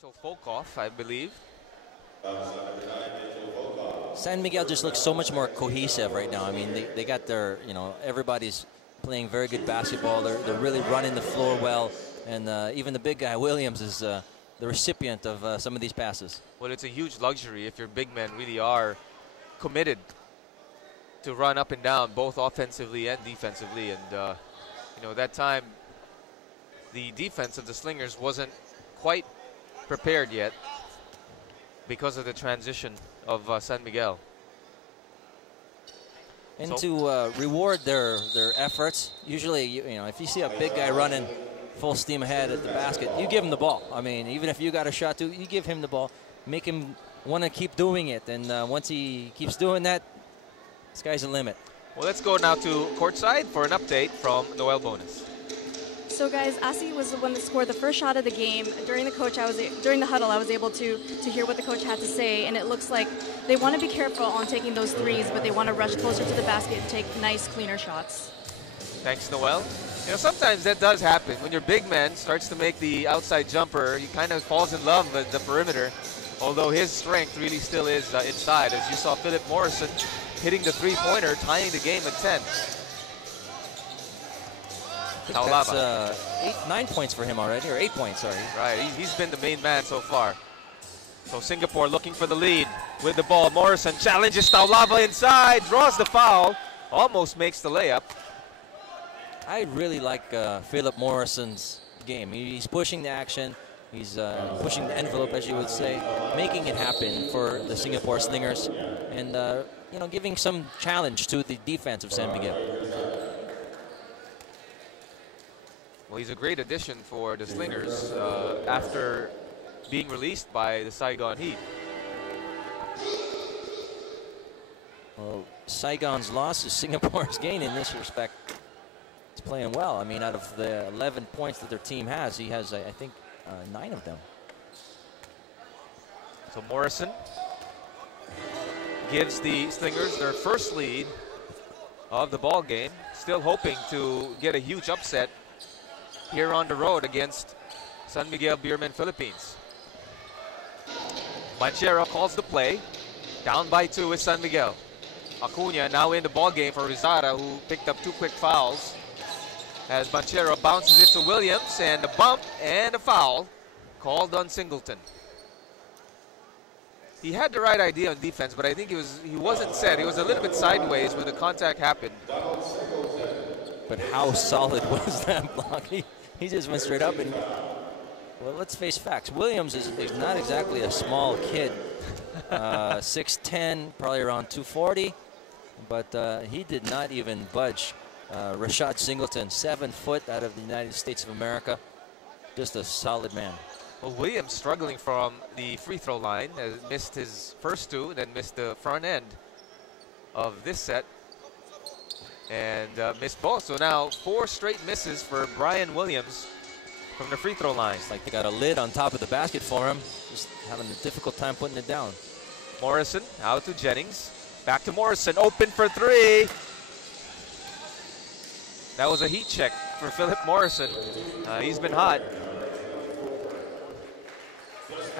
Folk-off, I believe. San Miguel just looks so much more cohesive right now. I mean, they got their, everybody's playing very good basketball. They're really running the floor well. And even the big guy, Williams, is the recipient of some of these passes. Well, it's a huge luxury if your big men really are committed to run up and down, both offensively and defensively. And, that time, the defense of the Slingers wasn't quite prepared yet because of the transition of San Miguel. And to reward their efforts, usually, if you see a big guy running full steam ahead at the basket, you give him the ball. I mean, even if you got a shot to, you give him the ball, make him want to keep doing it. And once he keeps doing that, sky's the limit. Well, let's go now to courtside for an update from Noel Bonus. So guys, Asi was the one that scored the first shot of the game. During the huddle, I was able to hear what the coach had to say, and it looks like they want to be careful on taking those threes, but they want to rush closer to the basket and take nice, cleaner shots. Thanks, Noel. Sometimes that does happen. When your big man starts to make the outside jumper, he kind of falls in love with the perimeter, although his strength really still is inside, as you saw Philip Morrison hitting the three-pointer, tying the game at 10. That's 9 points for him already, or 8 points, sorry. Right, he's been the main man so far. So Singapore looking for the lead with the ball. Morrison challenges Taulava inside, draws the foul, almost makes the layup. I really like Philip Morrison's game. He's pushing the action. He's pushing the envelope, as you would say, making it happen for the Singapore Slingers, and giving some challenge to the defense of San Miguel. Well, he's a great addition for the Slingers after being released by the Saigon Heat. Well, Saigon's loss is Singapore's gain in this respect. He's playing well. I mean, out of the 11 points that their team has, he has, I think, 9 of them. So Morrison gives the Slingers their first lead of the ball game, still hoping to get a huge upset here on the road against San Miguel Beermen Philippines. Banchero calls the play. Down by 2 is San Miguel. Acuna now in the ball game for Rizara, who picked up 2 quick fouls. As Banchero bounces it to Williams, and a bump and a foul called on Singleton. He had the right idea on defense, but I think he wasn't set. He was a little bit sideways when the contact happened. But how solid was that block? He just went straight up. And well, let's face facts. Williams is not exactly a small kid. 6'10", probably around 240. But he did not even budge. Rashad Singleton, 7 foot out of the United States of America. Just a solid man. Well, Williams struggling from the free throw line. Has missed his first 2, then missed the front end of this set. And missed both. So now 4 straight misses for Brian Williams from the free throw line. It's like they got a lid on top of the basket for him. Just having a difficult time putting it down. Morrison out to Jennings. Back to Morrison. Open for 3. That was a heat check for Philip Morrison. He's been hot.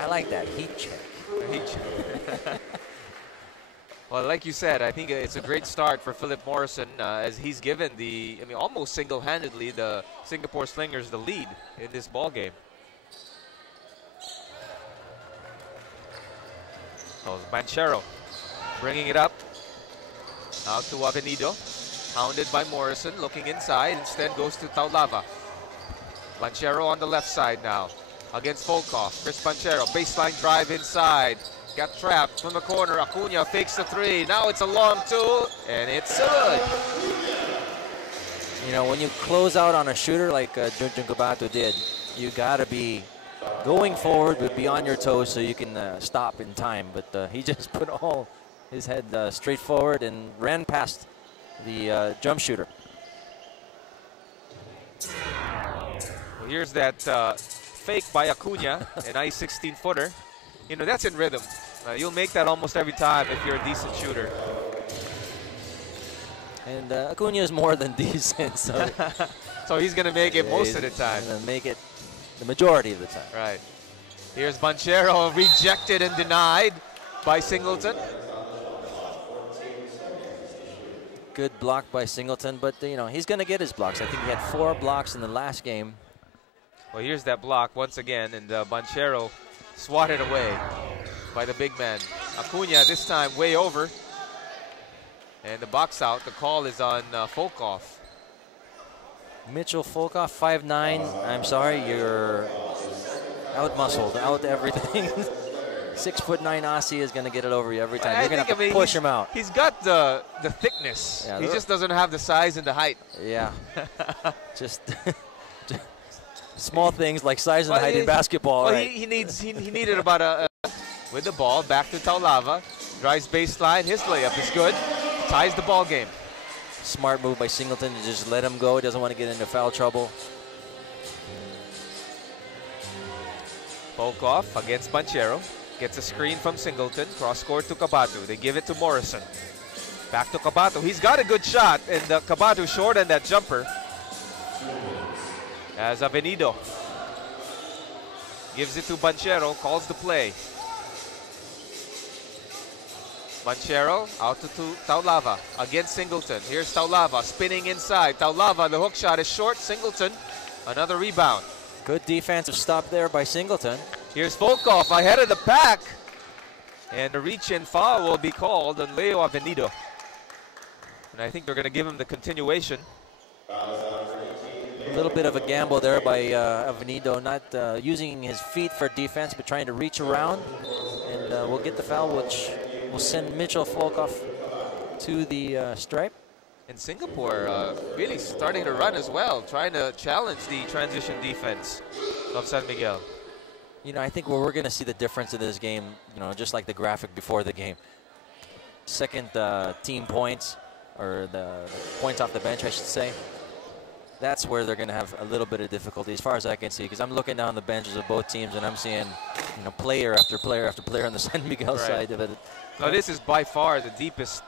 I like that heat check. A heat check. Well, like you said, I think it's a great start for Philip Morrison as he's given almost single-handedly the Singapore Slingers the lead in this ball game. So Banchero bringing it up. Out to Avenido. Hounded by Morrison, looking inside, instead goes to Taulava. Banchero on the left side now against Volkov. Chris Banchero, baseline drive inside. Got trapped from the corner. Acuna fakes the 3. Now it's a long 2, and it's good. When you close out on a shooter like Junjun Kabato did, you got to be going forward, but be on your toes so you can stop in time. But he just put all his head straight forward and ran past the jump shooter. Well, here's that fake by Acuna, a nice 16-footer. That's in rhythm. You'll make that almost every time if you're a decent shooter. And Acuna is more than decent, so so he's going to make it most of the time. He's going to make it the majority of the time. Right. Here's Banchero, rejected and denied by Singleton. Good block by Singleton, but you know, he's going to get his blocks. I think he had 4 blocks in the last game. Well, here's that block once again, and Banchero swatted away by the big man. Acuna this time way over. And the box out, the call is on Folkoff. Mitchell Folkoff, 5'9". I'm sorry, you're out-muscled, out everything. 6'9" Aussie is going to get it over you every time. You're going to have to push him out. He's got the thickness. Yeah, he just doesn't have the size and the height. Yeah. just small things like size and height in basketball. Well, right? he needed about a with the ball back to Taulava. Drives baseline. His layup is good. Ties the ball game. Smart move by Singleton to just let him go. He doesn't want to get into foul trouble. Folkoff against Banchero. Gets a screen from Singleton. Cross court to Cabatu. They give it to Morrison. Back to Cabatu. He's got a good shot, and Cabatu short on that jumper. As Avenido gives it to Banchero, calls the play. Banchero out to Taulava against Singleton. Here's Taulava spinning inside. Taulava, the hook shot is short. Singleton, another rebound. Good defensive stop there by Singleton. Here's Folkoff ahead of the pack. And a reach-in foul will be called on Leo Avenido. And I think they're going to give him the continuation. A little bit of a gamble there by Avenido, not using his feet for defense, but trying to reach around. And we'll get the foul, which will send Mitchell Folkoff to the stripe. And Singapore really starting to run as well, trying to challenge the transition defense of San Miguel. You know, I think we're going to see the difference in this game, you know, just like the graphic before the game. Second team points, or the points off the bench, I should say. That's where they're going to have a little bit of difficulty, as far as I can see, because I'm looking down the benches of both teams and I'm seeing, you know, player after player after player on the San Miguel side of it. Now, this is by far the deepest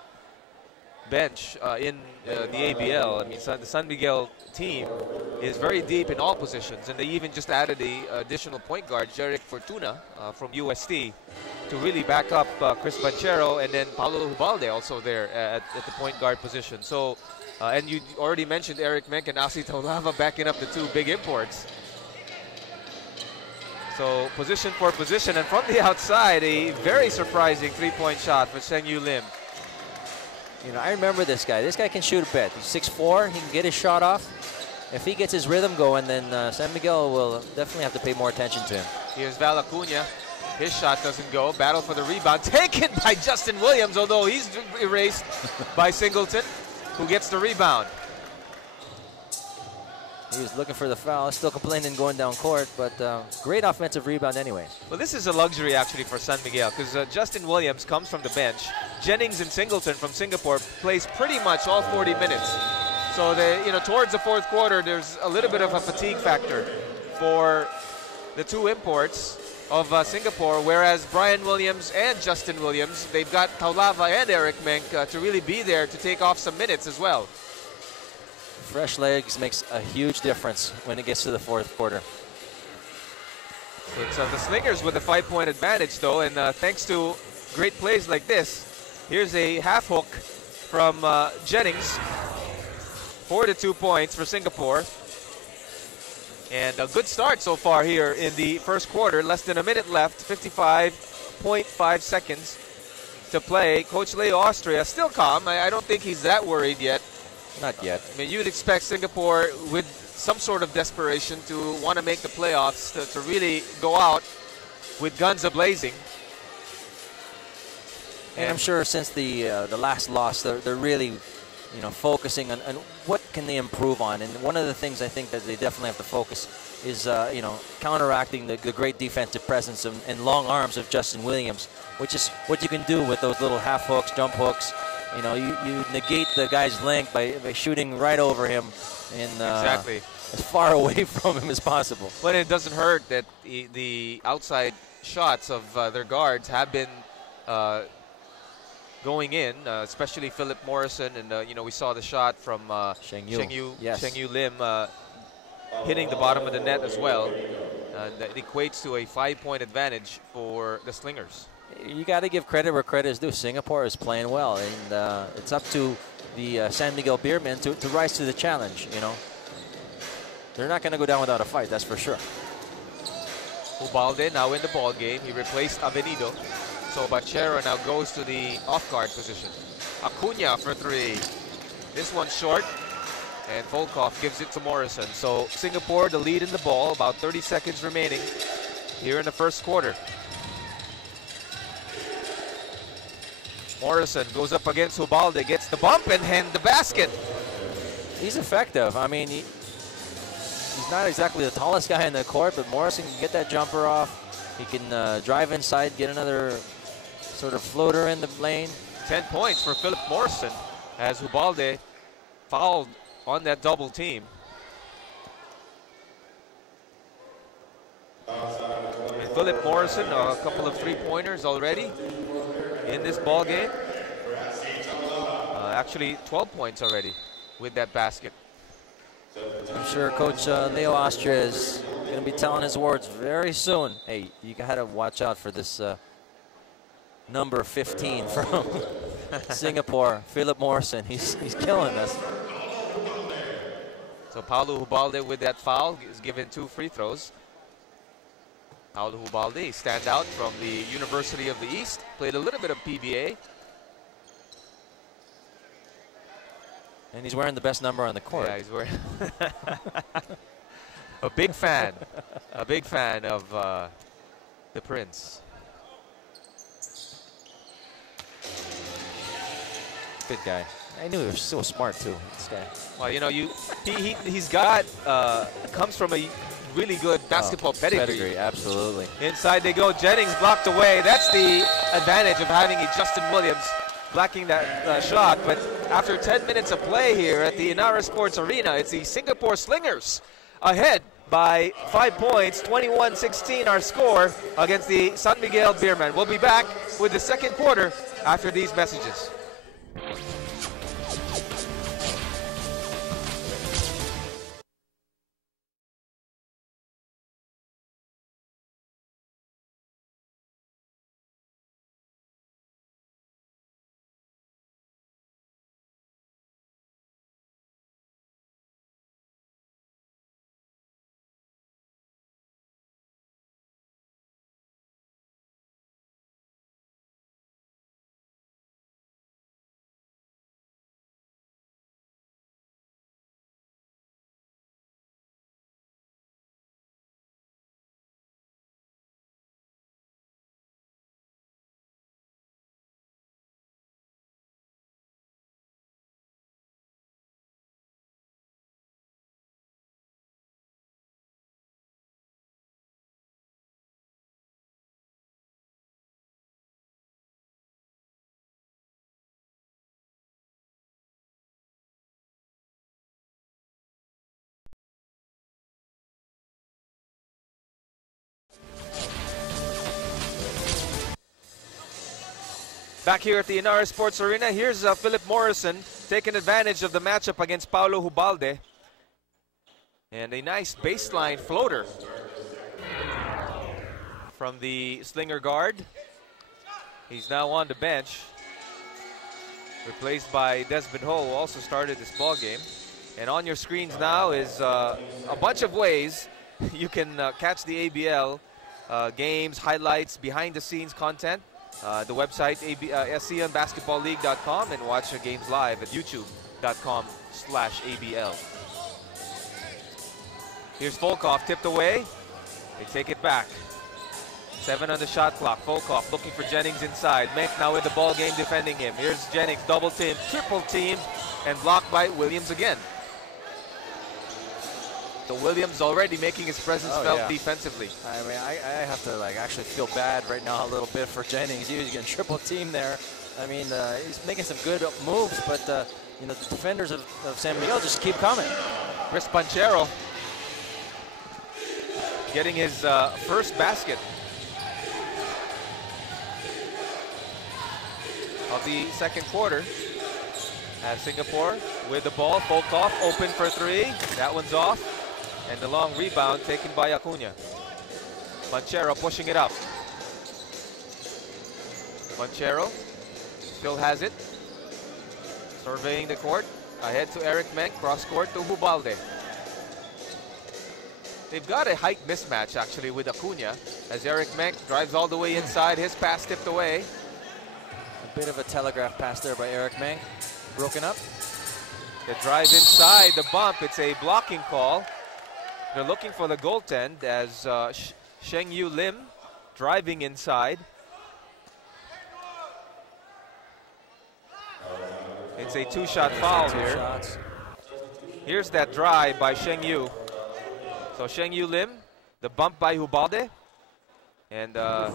bench in the ABL. I mean, the San Miguel team is very deep in all positions, and they even just added the additional point guard, Jeric Fortuna from UST, to really back up Chris Banchero, and then Paulo Hubalde also there at the point guard position. So, and you already mentioned Eric Menk and Asi Taulava backing up the 2 big imports. So position for position, and from the outside, a very surprising 3-point shot for Seng-Yu Lim. You know, I remember this guy. This guy can shoot a bit. He's 6'4". He can get his shot off. If he gets his rhythm going, then San Miguel will definitely have to pay more attention to him. Here's Val Acuna. His shot doesn't go. Battle for the rebound. Taken by Justin Williams, although he's erased by Singleton, who gets the rebound. He was looking for the foul, still complaining going down court, but great offensive rebound anyway. Well, this is a luxury actually for San Miguel, because Justin Williams comes from the bench. Jennings and Singleton from Singapore plays pretty much all 40 minutes. So they, you know, towards the 4th quarter, there's a little bit of a fatigue factor for the 2 imports of Singapore, whereas Brian Williams and Justin Williams, they've got Taulava and Eric Menk to really be there to take off some minutes as well. Fresh legs makes a huge difference when it gets to the 4th quarter. It's the Slingers with a 5-point advantage, though, and thanks to great plays like this, here's a half hook from Jennings. 4-2 points for Singapore. And a good start so far here in the 1st quarter. Less than a minute left, 55.5 seconds to play. Coach Leo Austria still calm. I don't think he's that worried yet. Not yet. I mean, you'd expect Singapore with some sort of desperation to want to make the playoffs, to really go out with guns a-blazing. And I'm sure since the last loss, they're really, you know, focusing on what can they improve on. And one of the things I think that they definitely have to focus is, you know, counteracting the great defensive presence and long arms of Justin Williams, which is what you can do with those little half hooks, jump hooks. You know, you negate the guy's length by shooting right over him and exactly as far away from him as possible. But it doesn't hurt that the outside shots of their guards have been going in, especially Philip Morrison, and you know, we saw the shot from Seng-Yu Lim hitting the bottom of the net as well. That equates to a 5-point advantage for the Slingers. You got to give credit where credit is due. Singapore is playing well, and it's up to the San Miguel Beermen to rise to the challenge. You know, they're not going to go down without a fight. That's for sure. Ubalde now in the ball game. He replaced Avenido. So Banchero now goes to the off-guard position. Acuna for 3. This one short. And Volkov gives it to Morrison. So Singapore the lead in the ball. About 30 seconds remaining here in the first quarter. Morrison goes up against Ubalde. Gets the bump and the basket. He's effective. I mean, he's not exactly the tallest guy in the court, but Morrison can get that jumper off. He can drive inside, get another sort of floater in the lane. 10 points for Philip Morrison as Ubalde fouled on that double team. And Philip Morrison, a couple of 3-pointers already in this ball game. Actually 12 points already with that basket. I'm sure Coach Leo Austria is going to be telling his words very soon. Hey, you got to watch out for this number 15 from Singapore, Philip Morrison. He's killing us. So Paulo Ubalde with that foul is given 2 free throws. Paulo Ubalde, standout from the University of the East, played a little bit of PBA. And he's wearing the best number on the court. Yeah, he's wearing a big fan of the Prince. Good guy. I knew he was so smart too, this guy. Well, you know, he's got comes from a really good basketball pedigree. Absolutely. Inside they go. Jennings blocked away. That's the advantage of having a Justin Williams blocking that shot. But after 10 minutes of play here at the Inara Sports Arena, it's the Singapore Slingers ahead by 5 points, 21-16 our score against the San Miguel Beermen. We'll be back with the second quarter after these messages. Back here at the Inara Sports Arena, here's Philip Morrison taking advantage of the matchup against Paulo Ubalde. And a nice baseline floater from the Slinger guard. He's now on the bench, replaced by Desmond Ho, who also started this ball game. And on your screens now is a bunch of ways you can catch the ABL games, highlights, behind-the-scenes content. The website, SCMBasketballLeague.com, and watch the games live at YouTube.com/ABL. Here's Volkov, tipped away. They take it back. 7 on the shot clock. Volkov looking for Jennings inside. Menk now in the ball game defending him. Here's Jennings, double team, triple team, and blocked by Williams again. So Williams already making his presence felt defensively. I mean, I have to actually feel bad right now a little bit for Jennings. He was getting triple team there. I mean, he's making some good moves, but you know, the defenders of San Miguel just keep coming. Chris Banchero getting his first basket of the second quarter. As Singapore with the ball, Volkov open for 3. That one's off. And the long rebound taken by Acuna. Banchero pushing it up. Banchero still has it. Surveying the court. Ahead to Eric Menk. Cross court to Hubalde. They've got a height mismatch actually with Acuna as Eric Menk drives all the way inside. His pass tipped away. A bit of a telegraph pass there by Eric Menk. Broken up. The drive inside, the bump. It's a blocking call. They're looking for the goaltend as Sheng Yu Lim driving inside. It's a two-shot foul here. Shots. Here's that drive by Sheng Yu. So Sheng Yu Lim, the bump by Hubalde, and a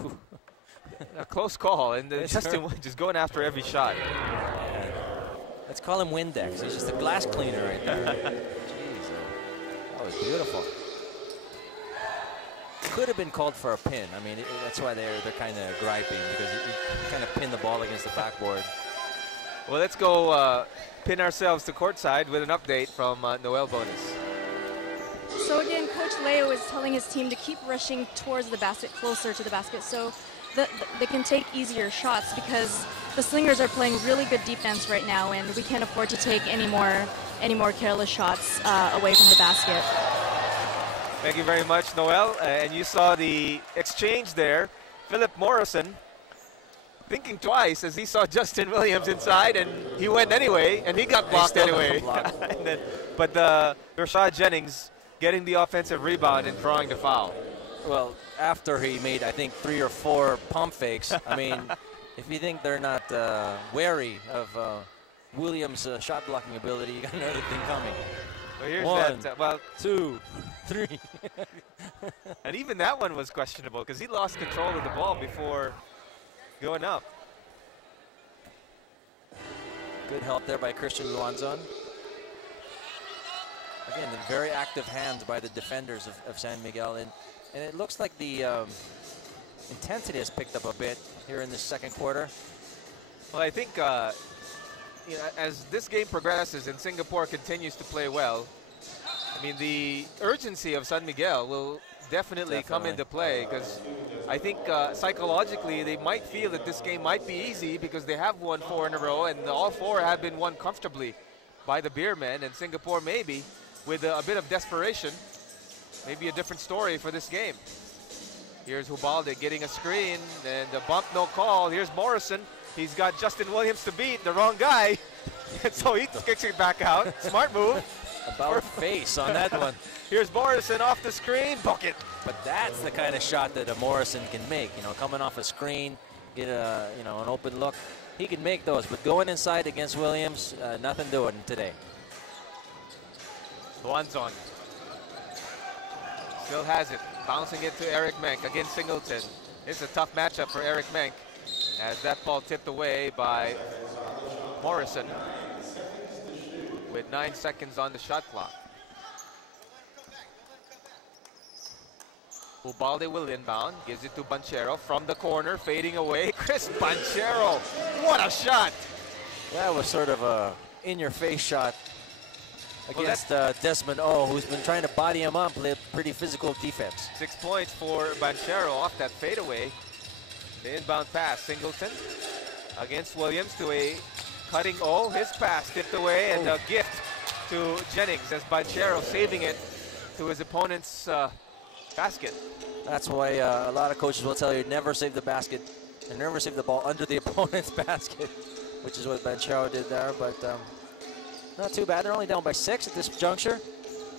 close call. And Justin just going after every shot. Yeah. Let's call him Windex. He's just a glass cleaner right there. Jeez, that was beautiful. Could have been called for a pin. I mean, that's why they're kind of griping, because you kind of pin the ball against the backboard. Well, let's go pin ourselves to courtside with an update from Noel Bonis. So again, Coach Leo is telling his team to keep rushing towards the basket, closer to the basket, so they can take easier shots, because the Slingers are playing really good defense right now, and we can't afford to take any more careless shots away from the basket. Thank you very much, Noel. And you saw the exchange there. Philip Morrison thinking twice as he saw Justin Williams inside, and he went anyway, and he got blocked anyway. But Rashad Jennings getting the offensive rebound and drawing the foul. Well, after he made, I think, 3 or 4 pump fakes, I mean, if you think they're not wary of Williams' shot blocking ability, you got another thing coming. Well, here's 1, that. Well, 2, 3. And even that one was questionable because he lost control of the ball before going up. Good help there by Christian Luanzon. Again, the very active hands by the defenders of San Miguel, and it looks like the intensity has picked up a bit here in the second quarter. Well, I think you know, as this game progresses and Singapore continues to play well, I mean, the urgency of San Miguel will definitely come into play, because I think psychologically they might feel that this game might be easy because they have won 4 in a row, and all 4 have been won comfortably by the Beermen, and Singapore maybe with a bit of desperation, maybe a different story for this game. Here's Hubalde getting a screen, and the bump, no call. Here's Morrison. He's got Justin Williams to beat, the wrong guy. And so he kicks it back out. Smart move. About face on that one. Here's Morrison off the screen, bucket. But that's the kind of shot that a Morrison can make. You know, coming off a screen, get a an open look. He can make those, but going inside against Williams, nothing doing today. Luanzon still has it, bouncing it to Eric Menk against Singleton. It's a tough matchup for Eric Menk as that ball tipped away by Morrison with 9 seconds on the shot clock. Hubalde will inbound, gives it to Banchero from the corner, fading away. Chris Banchero, what a shot! That was sort of a in-your-face shot against Desmond O, who's been trying to body him up, play pretty physical defense. 6 points for Banchero off that fadeaway. The inbound pass, Singleton against Williams to a cutting O. His pass tipped away, and a gift to Jennings as Banchero saving it to his opponent's basket. That's why a lot of coaches will tell you never save the basket and never save the ball under the opponent's basket, which is what Banchero did there, but not too bad. They're only down by 6 at this juncture.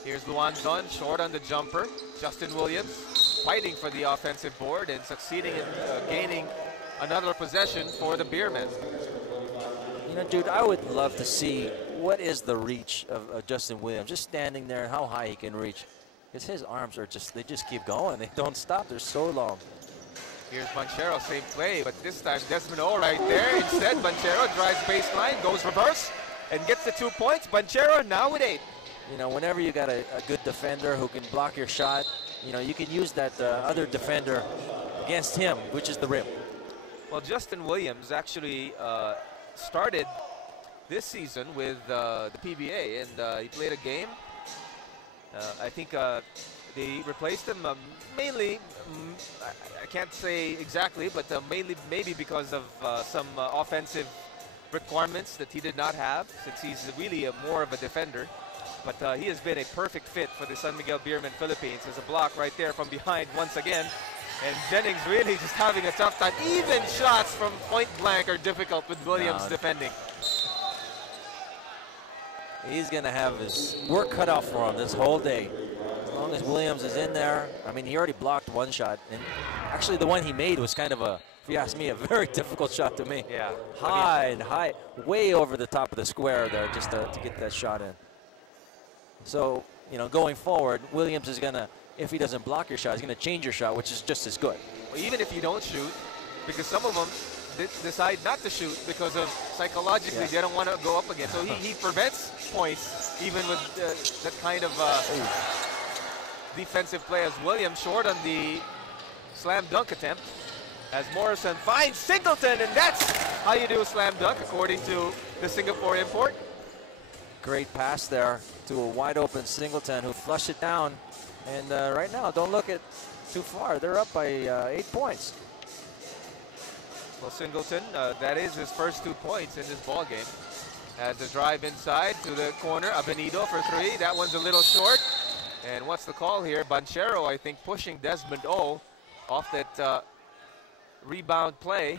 Here's Luanzon, short on the jumper. Justin Williams fighting for the offensive board and succeeding in gaining another possession for the Beermen. You know, dude, I would love to see what is the reach of Justin Williams, just standing there, how high he can reach. Because his arms are they just keep going. They don't stop. They're so long. Here's Banchero, same play, but this time Desmond O right there. Instead, Banchero drives baseline, goes reverse, and gets the 2 points. Banchero now with 8. You know, whenever you got a good defender who can block your shot, you know, you can use that other defender against him, which is the rim. Well, Justin Williams actually started this season with the PBA, and he played a game. I think They replaced him mainly, I can't say exactly, but mainly maybe because of some offensive requirements that he did not have, since he's really more of a defender. But he has been a perfect fit for the San Miguel Beermen Philippines. There's a block right there from behind once again. And Jennings really just having a tough time. Even shots from point blank are difficult with Williams defending. He's going to have his work cut out for him this whole day. As long as Williams is in there. I mean, he already blocked one shot. And actually, the one he made was kind of a, if you ask me, a very difficult shot to make. Yeah. High, way over the top of the square there just to get that shot in. So, you know, going forward, Williams is going to, if he doesn't block your shot, he's going to change your shot, which is just as good. Well, even if you don't shoot, because some of them decide not to shoot because of psychologically they don't want to go up again. So he prevents points even with that kind of defensive play as Williams short on the slam dunk attempt. As Morrison finds Singleton, and that's how you do a slam dunk according to the Singapore import. Great pass there to a wide open Singleton who flushed it down. And right now, don't look at too far. They're up by 8 points. Well, Singleton, that is his first 2 points in this ball game. Has the drive inside to the corner. Abenido for 3. That one's a little short. And what's the call here? Banchero, I think, pushing Desmond O off that rebound play.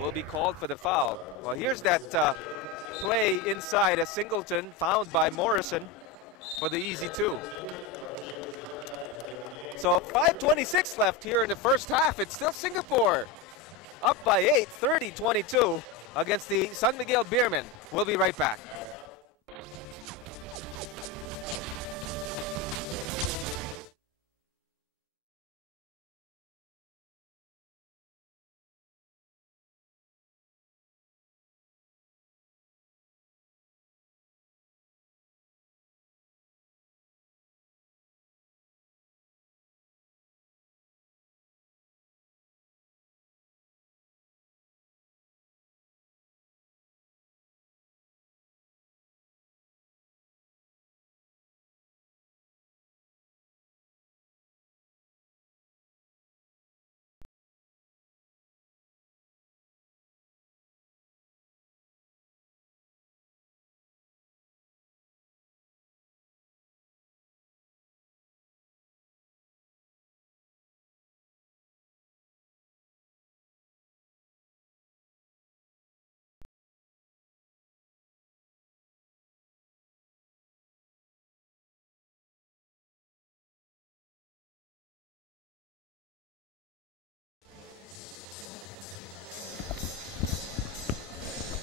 Will be called for the foul. Well, here's that play inside as Singleton found by Morrison for the easy 2. So 5:26 left here in the first half. It's still Singapore up by 8, 30-22 against the San Miguel Beermen. We'll be right back.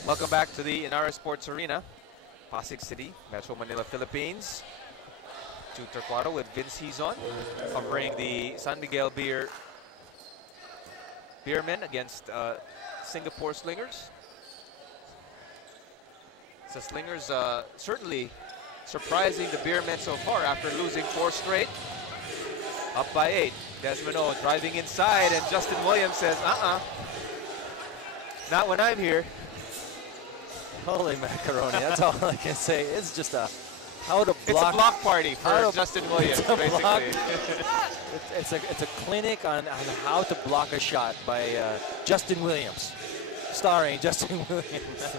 Welcome back to the Inara Sports Arena, Pasig City, Metro Manila, Philippines. Tutor Cuaro with Vince Hizon covering the San Miguel Beermen against Singapore Slingers. So Slingers certainly surprising the Beermen so far after losing 4 straight. Up by 8. Desmond O driving inside, and Justin Williams says, not when I'm here. Holy macaroni, that's all I can say. It's just how to block. It's a block party for Justin Williams, basically. It's a clinic on how to block a shot by Justin Williams, starring Justin Williams.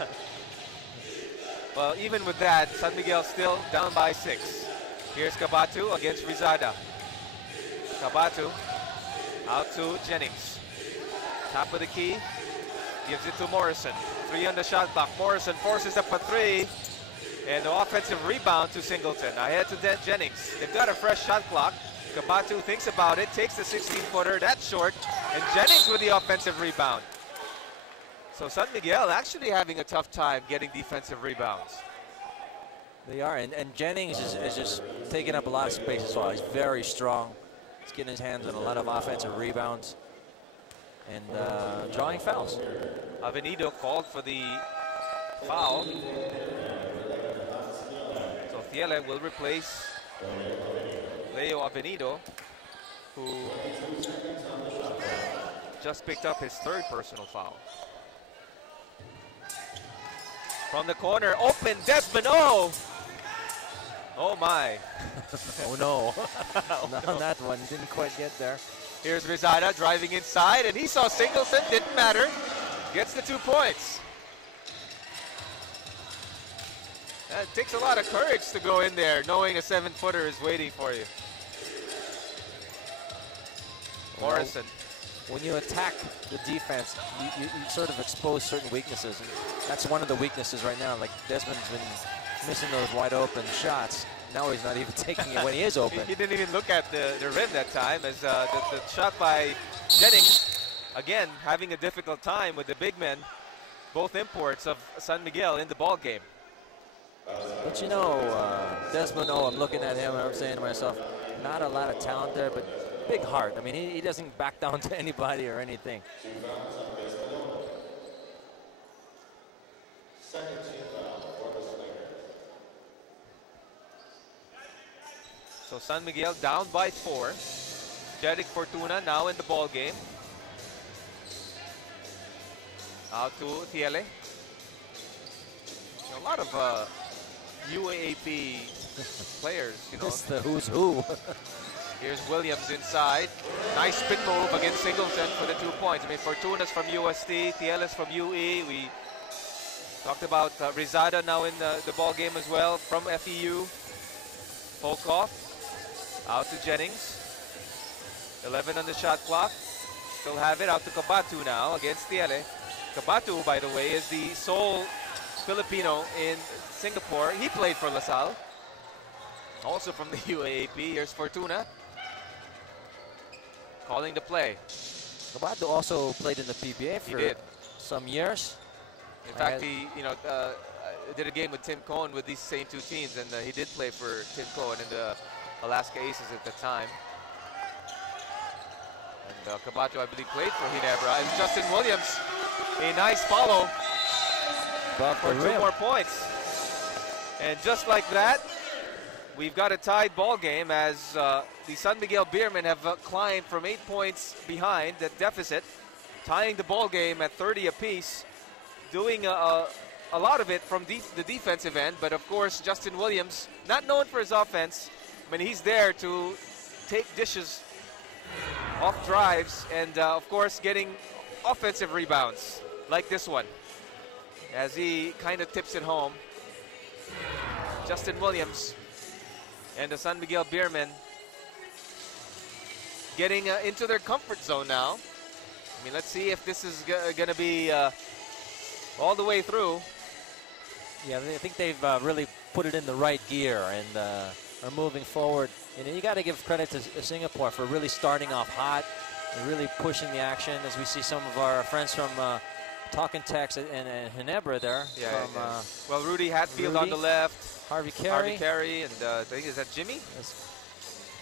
Well, even with that, San Miguel still down by 6. Here's Cabatu against Rizada. Cabatu out to Jennings. Top of the key, gives it to Morrison. 3 on the shot clock. Morrison forces up a 3. And the offensive rebound to Singleton. Ahead to Jennings. They've got a fresh shot clock. Cabatu thinks about it, takes the 16-footer. That's short. And Jennings with the offensive rebound. So San Miguel actually having a tough time getting defensive rebounds. They are, and Jennings is just taking up a lot of space as well. He's very strong. He's getting his hands on a lot of offensive rebounds and drawing fouls. Avenido called for the foul. So Thiele will replace Leo Avenido, who just picked up his 3rd personal foul. From the corner, open Desmond O. Oh my. Oh no. Not on that one. Didn't quite get there. Here's Rizada driving inside, and he saw Singleton. Didn't matter. Gets the 2 points. It takes a lot of courage to go in there knowing a 7-footer is waiting for you. Morrison. When you attack the defense, you sort of expose certain weaknesses. And that's one of the weaknesses right now. Like Desmond's been missing those wide open shots. Now he's not even taking it when he is open. He didn't even look at the rim that time as the shot by Jennings. Again, having a difficult time with the big men, both imports of San Miguel in the ball game. But you know, Desmond, I'm looking at him and I'm saying to myself, not a lot of talent there, but big heart. I mean, he doesn't back down to anybody or anything. So San Miguel down by 4. Jeric Fortuna now in the ball game. Out to Thiele. A lot of UAAP players, you know. It's the who's who. Here's Williams inside. Nice spin move against Singleton for the 2 points. I mean, Fortuna's from UST, Thiele's from UE. We talked about Rizada now in the ball game as well from FEU. Volkov out to Jennings. 11 on the shot clock. Still have it out to Cabatu now against Thiele. Cabatu, by the way, is the sole Filipino in Singapore. He played for LaSalle. Also from the UAAP. Here's Fortuna. Calling the play. Cabatu also played in the PBA for some years. In fact, he did a game with Tim Cohen with these same 2 teams, and he did play for Tim Cohen in the Alaska Aces at the time. And Cabatu, I believe, played for Ginebra. And Justin Williams, a nice follow for 2 more points. And just like that, we've got a tied ball game as the San Miguel Beermen have climbed from 8 points behind that deficit, tying the ball game at 30 apiece, doing a lot of it from the defensive end. But of course, Justin Williams, not known for his offense, I mean, he's there to take dishes off drives and, of course, getting offensive rebounds like this one as he kind of tips it home. Justin Williams and the San Miguel Beermen getting into their comfort zone now. I mean, let's see if this is going to be all the way through. Yeah, I think they've really put it in the right gear and are moving forward. You got to give credit to Singapore for really starting off hot and really pushing the action, as we see some of our friends from Talking Tex and Ginebra there. Yeah, well, Rudy Hatfield on the left. Harvey Carey. And I think, is that Jimmy?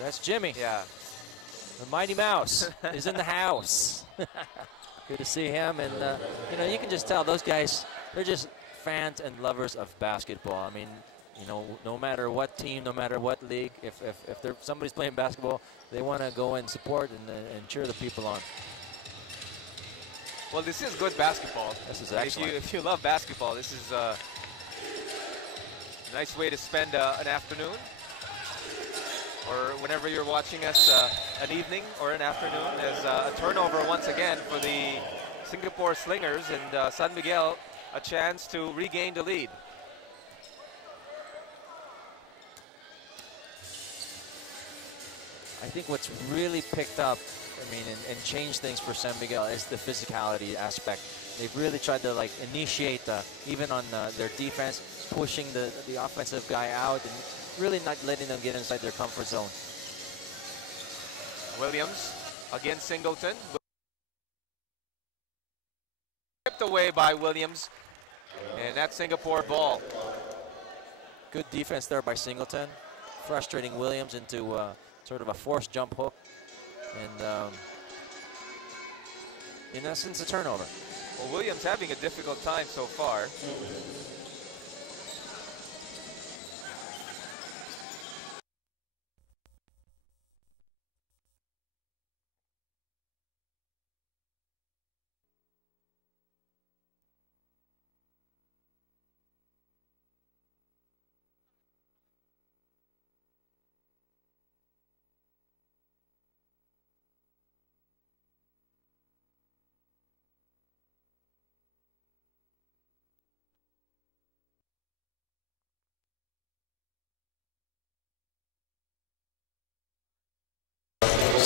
That's Jimmy. Yeah. The Mighty Mouse is in the house. Good to see him. And, you can just tell those guys, they're just fans and lovers of basketball. I mean, no matter what team, no matter what league, if somebody's playing basketball, they want to go and support and cheer the people on. Well, this is good basketball. This is excellent. If you love basketball, this is a nice way to spend an afternoon, or whenever you're watching us, an evening or an afternoon. As a turnover once again for the Singapore Slingers, and San Miguel a chance to regain the lead. I think what's really picked up, and changed things for San Miguel is the physicality aspect. They've really tried to initiate even on their defense, pushing the offensive guy out and really not letting them get inside their comfort zone. Williams against Singleton. Tipped away by Williams, and that's Singapore ball. Good defense there by Singleton, frustrating Williams into sort of a forced jump hook, and in essence, a turnover. Well, Williams having a difficult time so far.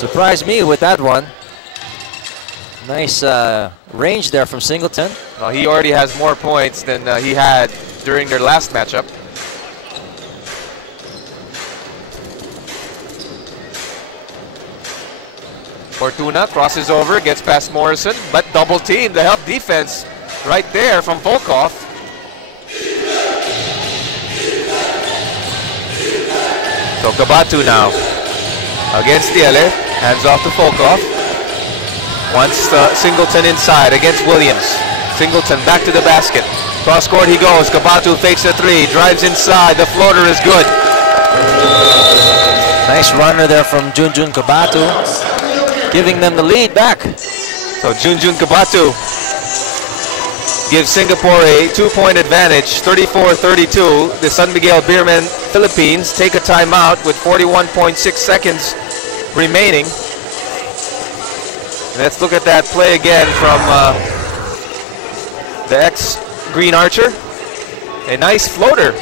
Surprised me with that one. Nice range there from Singleton. Well, he already has more points than he had during their last matchup. Fortuna crosses over, gets past Morrison, but double team, the help defense right there from Volkov. So Kabatu now against Tiele, hands off to Volkov. Wants Singleton inside against Williams. Singleton back to the basket. Cross court he goes. Kabatu fakes a three, drives inside. The floater is good. Nice runner there from Junjun Kabatu, giving them the lead back. So Junjun Kabatu gives Singapore a 2-point advantage, 34-32. The San Miguel Beermen Philippines take a timeout with 41.6 seconds remaining. Let's look at that play again from the ex-Green Archer. A nice floater.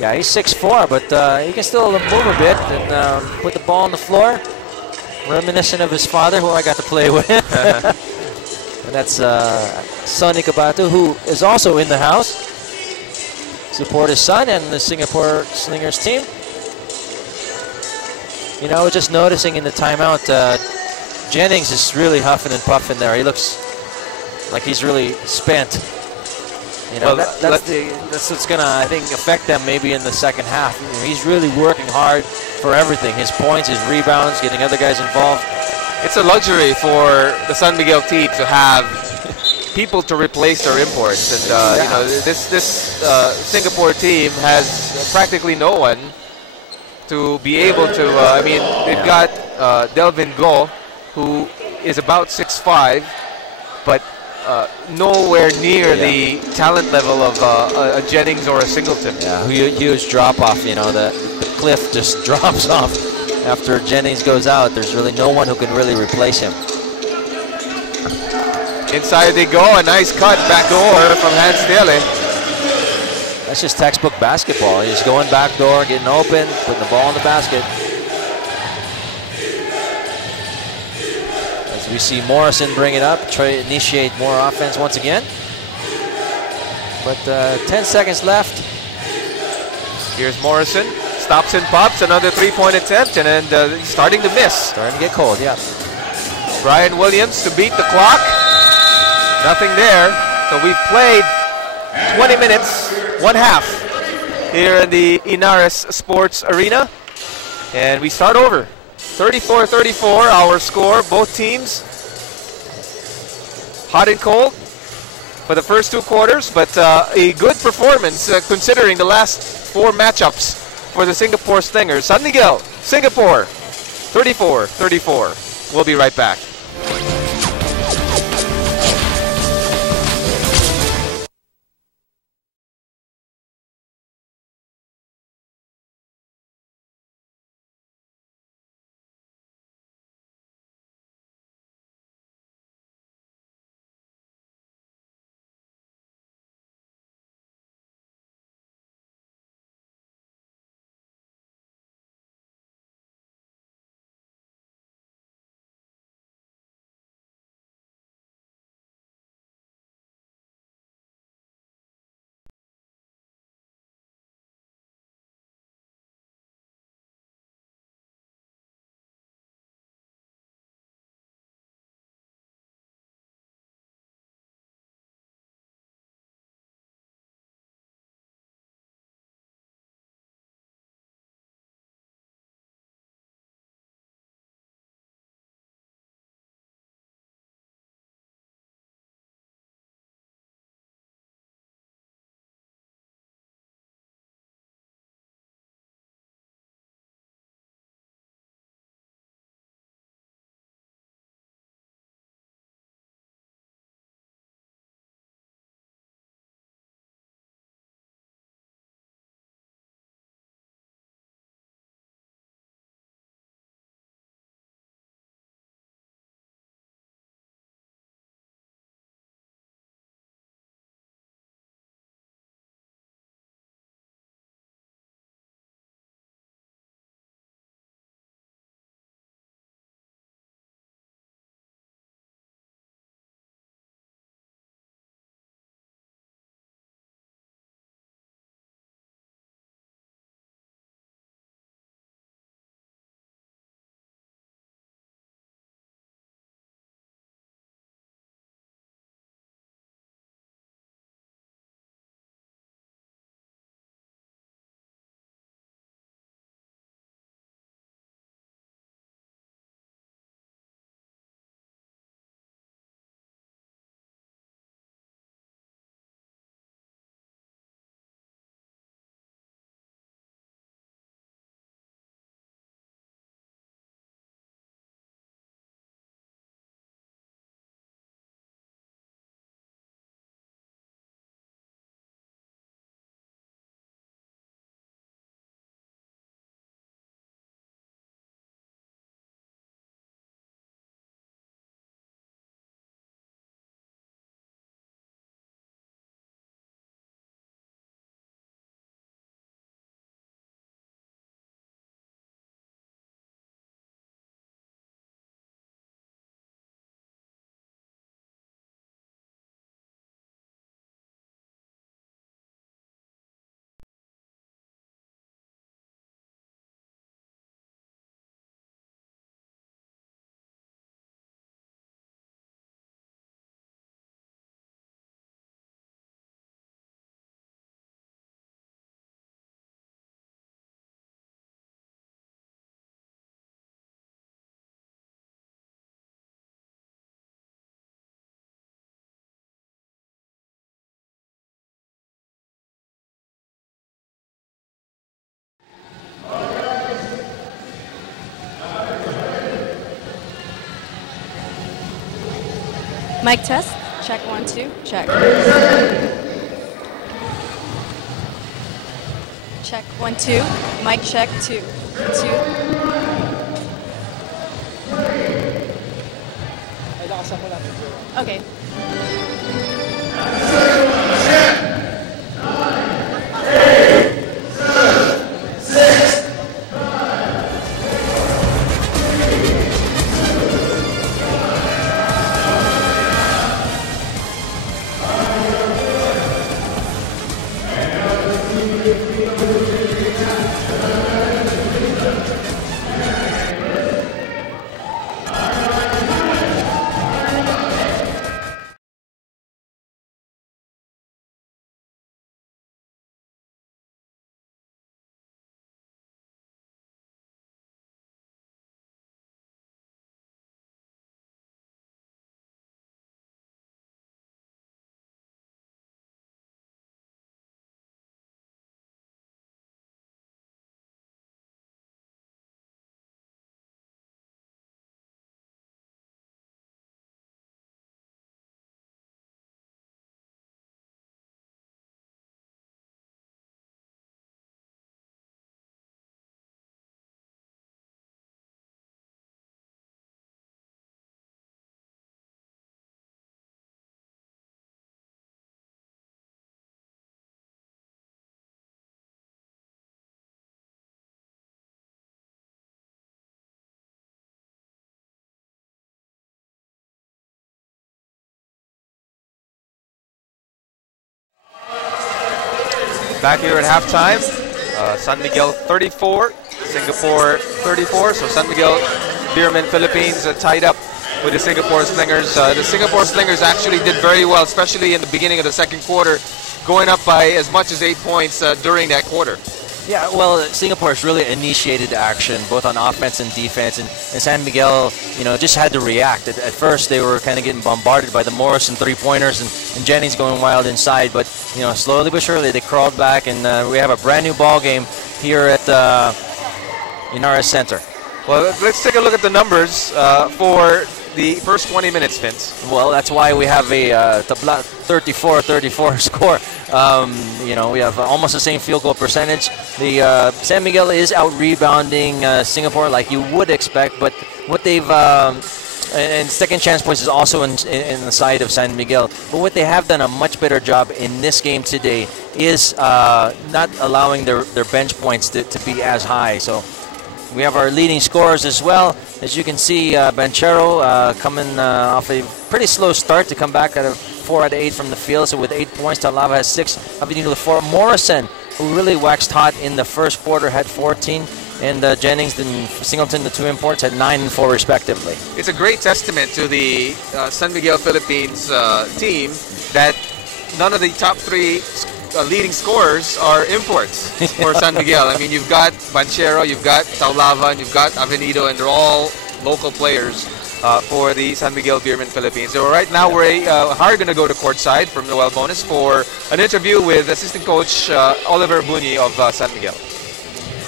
Yeah, he's 6'4", but he can still move a bit and put the ball on the floor. Reminiscent of his father, who I got to play with. And that's Sonny Kabatu, who is also in the house. Support his son and the Singapore Slingers team. You know, just noticing in the timeout, Jennings is really huffing and puffing there. He looks like he's really spent. You know, Well, that's what's gonna, I think, affect them maybe in the second half. You know, he's really working hard for everything. His points, his rebounds, getting other guys involved. It's a luxury for the San Miguel team to have people to replace their imports, and you know, this Singapore team has practically no one to be able to. I mean, they've got Delvin Go, who is about 6'5", but nowhere near the talent level of a Jennings or a Singleton. Yeah, huge drop off. You know, the cliff just drops off after Jennings goes out. There's really no one who can really replace him. Inside they go, a nice cut back door from Hans Tele. That's just textbook basketball. He's going back door, getting open, putting the ball in the basket. As we see Morrison bring it up, try to initiate more offense once again. But 10 seconds left. Here's Morrison, stops and pops, another three-point attempt, and then starting to miss. Starting to get cold, yeah. Brian Williams to beat the clock. Nothing there. So we've played 20 minutes, one half, here in the Inares Sports Arena. And we start over. 34-34, our score. Both teams hot and cold for the first two quarters, but a good performance considering the last four matchups for the Singapore Slingers. San Miguel, Singapore, 34-34. We'll be right back. Mic test. Check 1, 2. Check. Check 1, 2. Mic check 2. 2. Okay. Back here at halftime, San Miguel 34, Singapore 34. So San Miguel Beermen Philippines tied up with the Singapore Slingers. The Singapore Slingers actually did very well, especially in the beginning of the second quarter, going up by as much as 8 points during that quarter. Yeah, well, Singapore has really initiated action, both on offense and defense, and San Miguel, just had to react. At first, they were kind of getting bombarded by the Morrison three-pointers and Jennings going wild inside, but, slowly but surely, they crawled back, and we have a brand-new ball game here at Inaris Center. Well, let's take a look at the numbers for the first 20 minutes, Vince. Well, that's why we have a 34-34 score. We have almost the same field goal percentage. The San Miguel is out-rebounding Singapore like you would expect, but what they've and second chance points is also in the side of San Miguel. But what they have done a much better job in this game today is not allowing their bench points to be as high. So we have our leading scorers as well. As you can see, Banchero coming off a pretty slow start to come back at a 4 out of 8 from the field. So with 8 points, Taulava has 6. Avenida with 4. Morrison, who really waxed hot in the first quarter, had 14. And Jennings and Singleton, the two imports, had 9 and 4 respectively. It's a great testament to the San Miguel Philippines team that none of the top 3 leading scorers are imports for San Miguel. I mean, you've got Banchero, you've got Taulava, and you've got Avenido, and they're all local players for the San Miguel Beermen Philippines. So right now we're going to go to courtside from Noel Bonus for an interview with assistant coach Oliver Bunyi of San Miguel.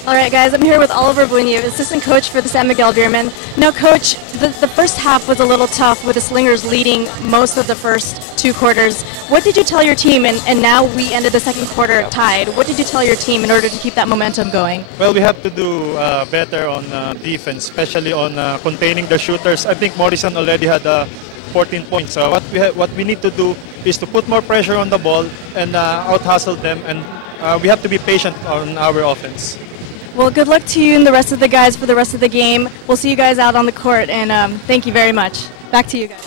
All right, guys, I'm here with Oliver Bunyi, assistant coach for the San Miguel Beermen. Now, coach, the first half was a little tough with the Slingers leading most of the first 2 quarters. What did you tell your team, and now we ended the second quarter tied, what did you tell your team in order to keep that momentum going? Well, we have to do better on defense, especially on containing the shooters. I think Morrison already had 14 points. So what we need to do is to put more pressure on the ball and out-hustle them, and we have to be patient on our offense. Well, good luck to you and the rest of the guys for the rest of the game. We'll see you guys out on the court, and thank you very much. Back to you guys.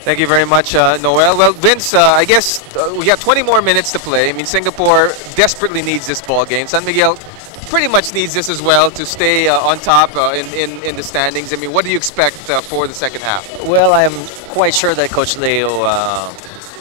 Thank you very much, Noel. Well, Vince, I guess we have 20 more minutes to play. I mean, Singapore desperately needs this ball game. San Miguel pretty much needs this as well to stay on top in the standings. I mean, what do you expect for the second half? Well, I'm quite sure that Coach Leo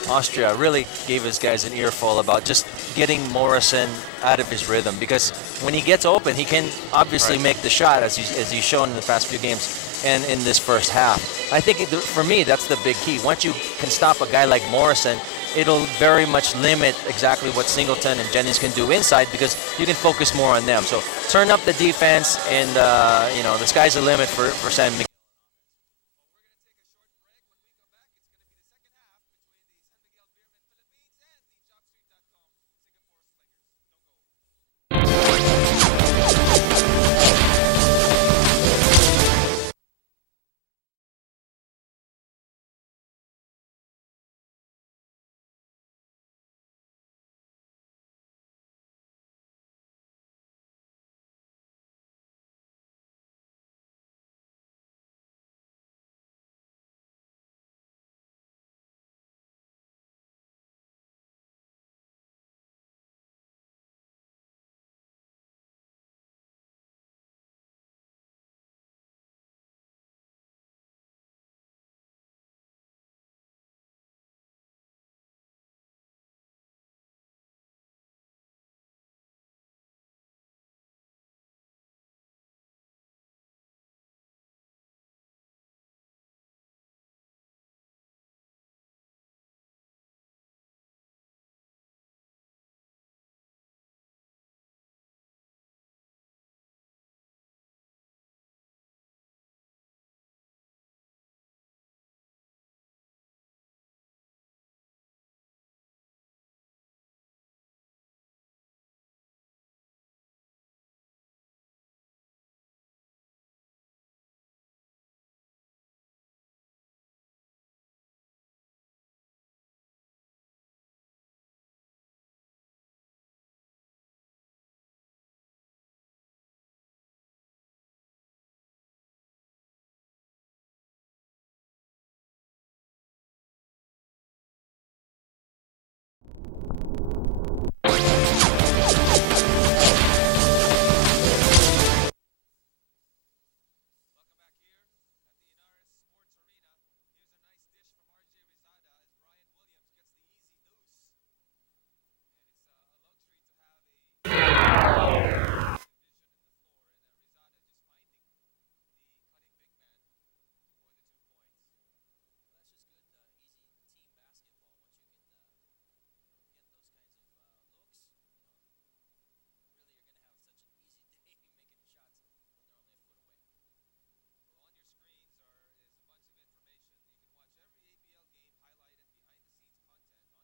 Austria really gave his guys an earful about just getting Morrison out of his rhythm, because when he gets open, he can obviously make the shot, as he's shown in the past few games and in this first half. I think for me, that's the big key. Once you can stop a guy like Morrison, it'll very much limit exactly what Singleton and Jennings can do inside, because you can focus more on them. So turn up the defense, and the sky's the limit for San Miguel.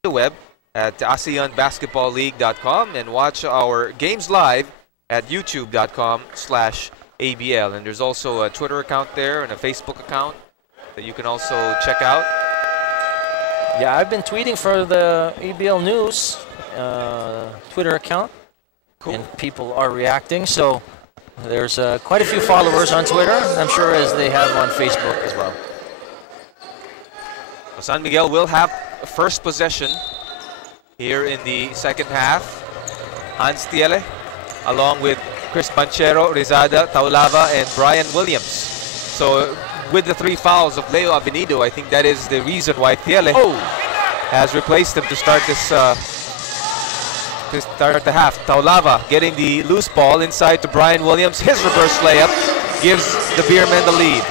the web at ASEANBasketballLeague.com and watch our games live at YouTube.com/ABL. And there's also a Twitter account there and a Facebook account that you can also check out. Yeah, I've been tweeting for the ABL News Twitter account. Cool. And people are reacting. So there's quite a few followers on Twitter, I'm sure, as they have on Facebook as well. San Miguel will have first possession here in the second half. Hans Tiele, along with Chris Banchero, Rizada, Taulava, and Brian Williams. So with the 3 fouls of Leo Avenido, I think that is the reason why Tiele has replaced him to start this to start the half. Taulava getting the loose ball inside to Brian Williams. His reverse layup gives the Beermen the lead.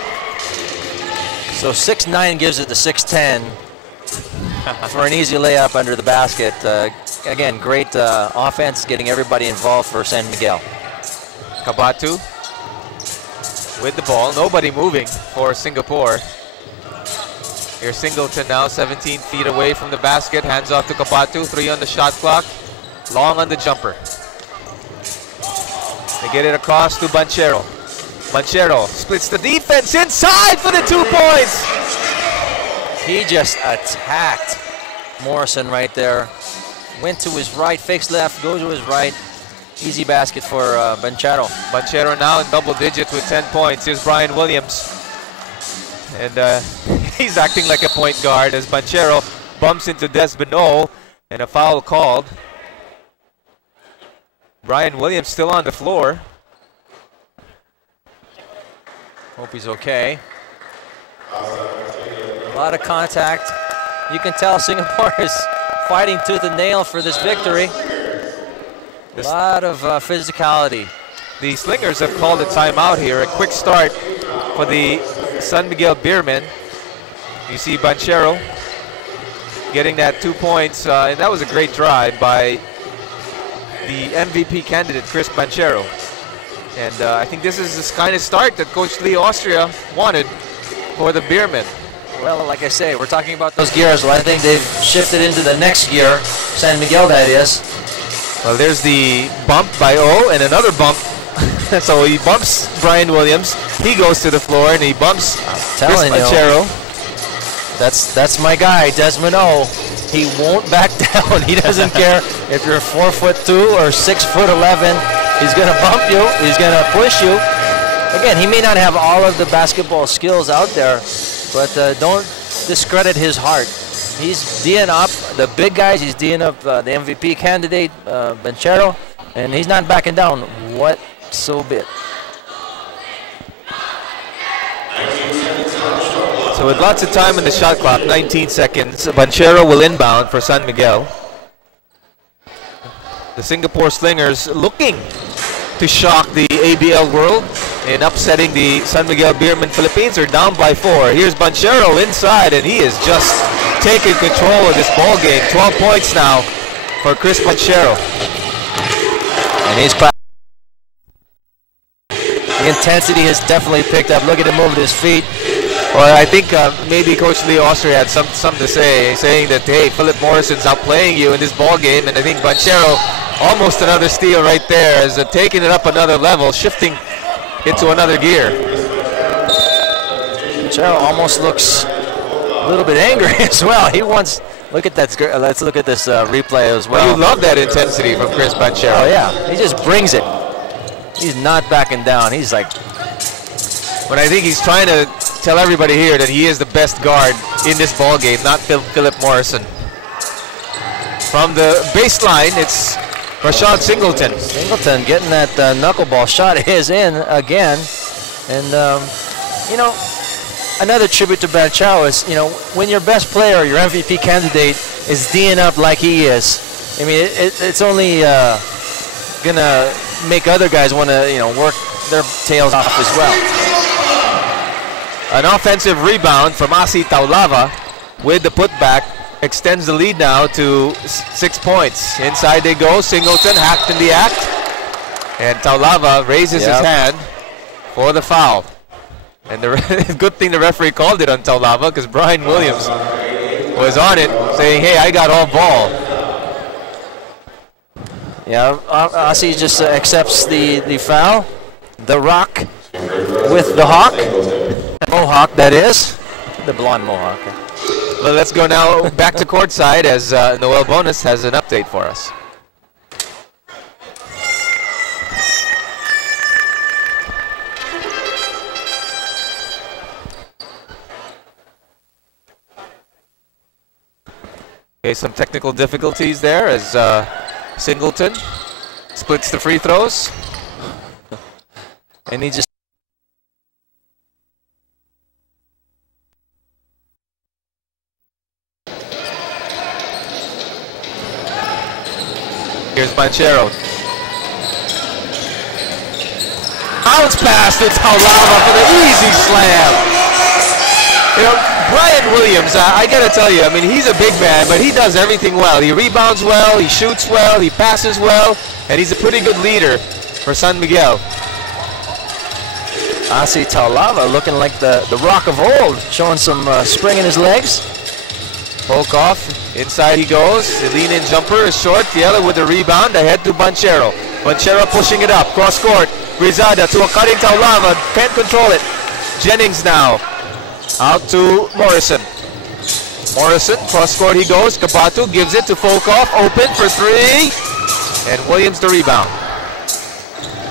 So 6'9" gives it to 6'10" for an easy layup under the basket. Again, great offense, getting everybody involved for San Miguel. Kabatu with the ball. Nobody moving for Singapore. Here's Singleton now 17 feet away from the basket. Hands off to Kabatu. 3 on the shot clock. Long on the jumper. They get it across to Banchero. Banchero splits the defense inside for the 2 points. He just attacked Morrison right there. Went to his right, fakes left, goes to his right. Easy basket for Banchero. Banchero now in double digits with 10 points. Here's Brian Williams. And he's acting like a point guard as Banchero bumps into Desbino and a foul called. Brian Williams still on the floor. Hope he's okay. A lot of contact. You can tell Singapore is fighting tooth and nail for this victory. A lot of physicality. The Slingers have called a timeout here. A quick start for the San Miguel Beermen. You see Banchero getting that 2 points, and that was a great drive by the MVP candidate, Chris Banchero. And I think this is the kind of start that Coach Lee Austria wanted for the Beermen. Well, like I say, we're talking about those gears. Well, I think they've shifted into the next gear, San Miguel, that is. Well, there's the bump by O and another bump. So he bumps Brian Williams. He goes to the floor and he bumps Chris Banchero. That's my guy, Desmond O. He won't back down. He doesn't care if you're 4'2" or 6'11". He's gonna bump you. He's gonna push you. Again, he may not have all of the basketball skills out there, but don't discredit his heart. He's D'ing up the big guys. He's D'ing up the MVP candidate, Banchero, and he's not backing down whatsoever. So with lots of time in the shot clock, 19 seconds, Banchero will inbound for San Miguel. The Singapore Slingers looking to shock the ABL world in upsetting the San Miguel Beermen Philippines. Are down by 4. Here's Banchero inside, and he is just taking control of this ball game. 12 points now for Chris Banchero. And he's the intensity has definitely picked up. Look at him moving his feet. Well, I think maybe Coach Lee Austria had something to say, saying that, hey, Philip Morrison's outplaying you in this ball game, and I think Banchero, almost another steal right there, is taking it up another level, shifting into another gear. Banchero almost looks a little bit angry as well. He wants. Look at that. Let's look at this replay as well. You love that intensity from Chris Banchero. Oh yeah, he just brings it. He's not backing down. He's like. But I think he's trying to tell everybody here that he is the best guard in this ball game, not Philip Morrison. From the baseline, it's Rashad Singleton. Singleton getting that knuckleball shot is in again. And, you know, another tribute to Banchero is, you know, when your best player, your MVP candidate, is D'ing up like he is, I mean, it's only going to make other guys want to, you know, work their tails off as well. An offensive rebound from Asi Taulava with the putback extends the lead now to 6 points. Inside they go. Singleton hacked in the act. And Taulava raises his hand for the foul. And the good thing the referee called it on Taulava because Brian Williams was on it, saying, hey, I got all ball. Yeah, Aussie just accepts the foul. The Rock with the Hawk. Mohawk, that is. The blonde Mohawk. Well, let's go now back to courtside as Noel Bonus has an update for us. Okay, some technical difficulties there as Singleton splits the free throws. And he just... Here's Banchero. Bounce pass to Taulava for the easy slam. You know, Brian Williams, I gotta tell you, I mean, he's a big man, but he does everything well. He rebounds well, he shoots well, he passes well, and he's a pretty good leader for San Miguel. Asi Taulava looking like the Rock of old, showing some spring in his legs. Volkov, inside he goes. The lean-in jumper is short. Tiela with the rebound, ahead to Banchero. Banchero pushing it up, cross court. Rizada to a cutting Taulava, can't control it. Jennings now, out to Morrison. Morrison, cross court he goes. Kabatu gives it to Volkov, open for three. And Williams the rebound.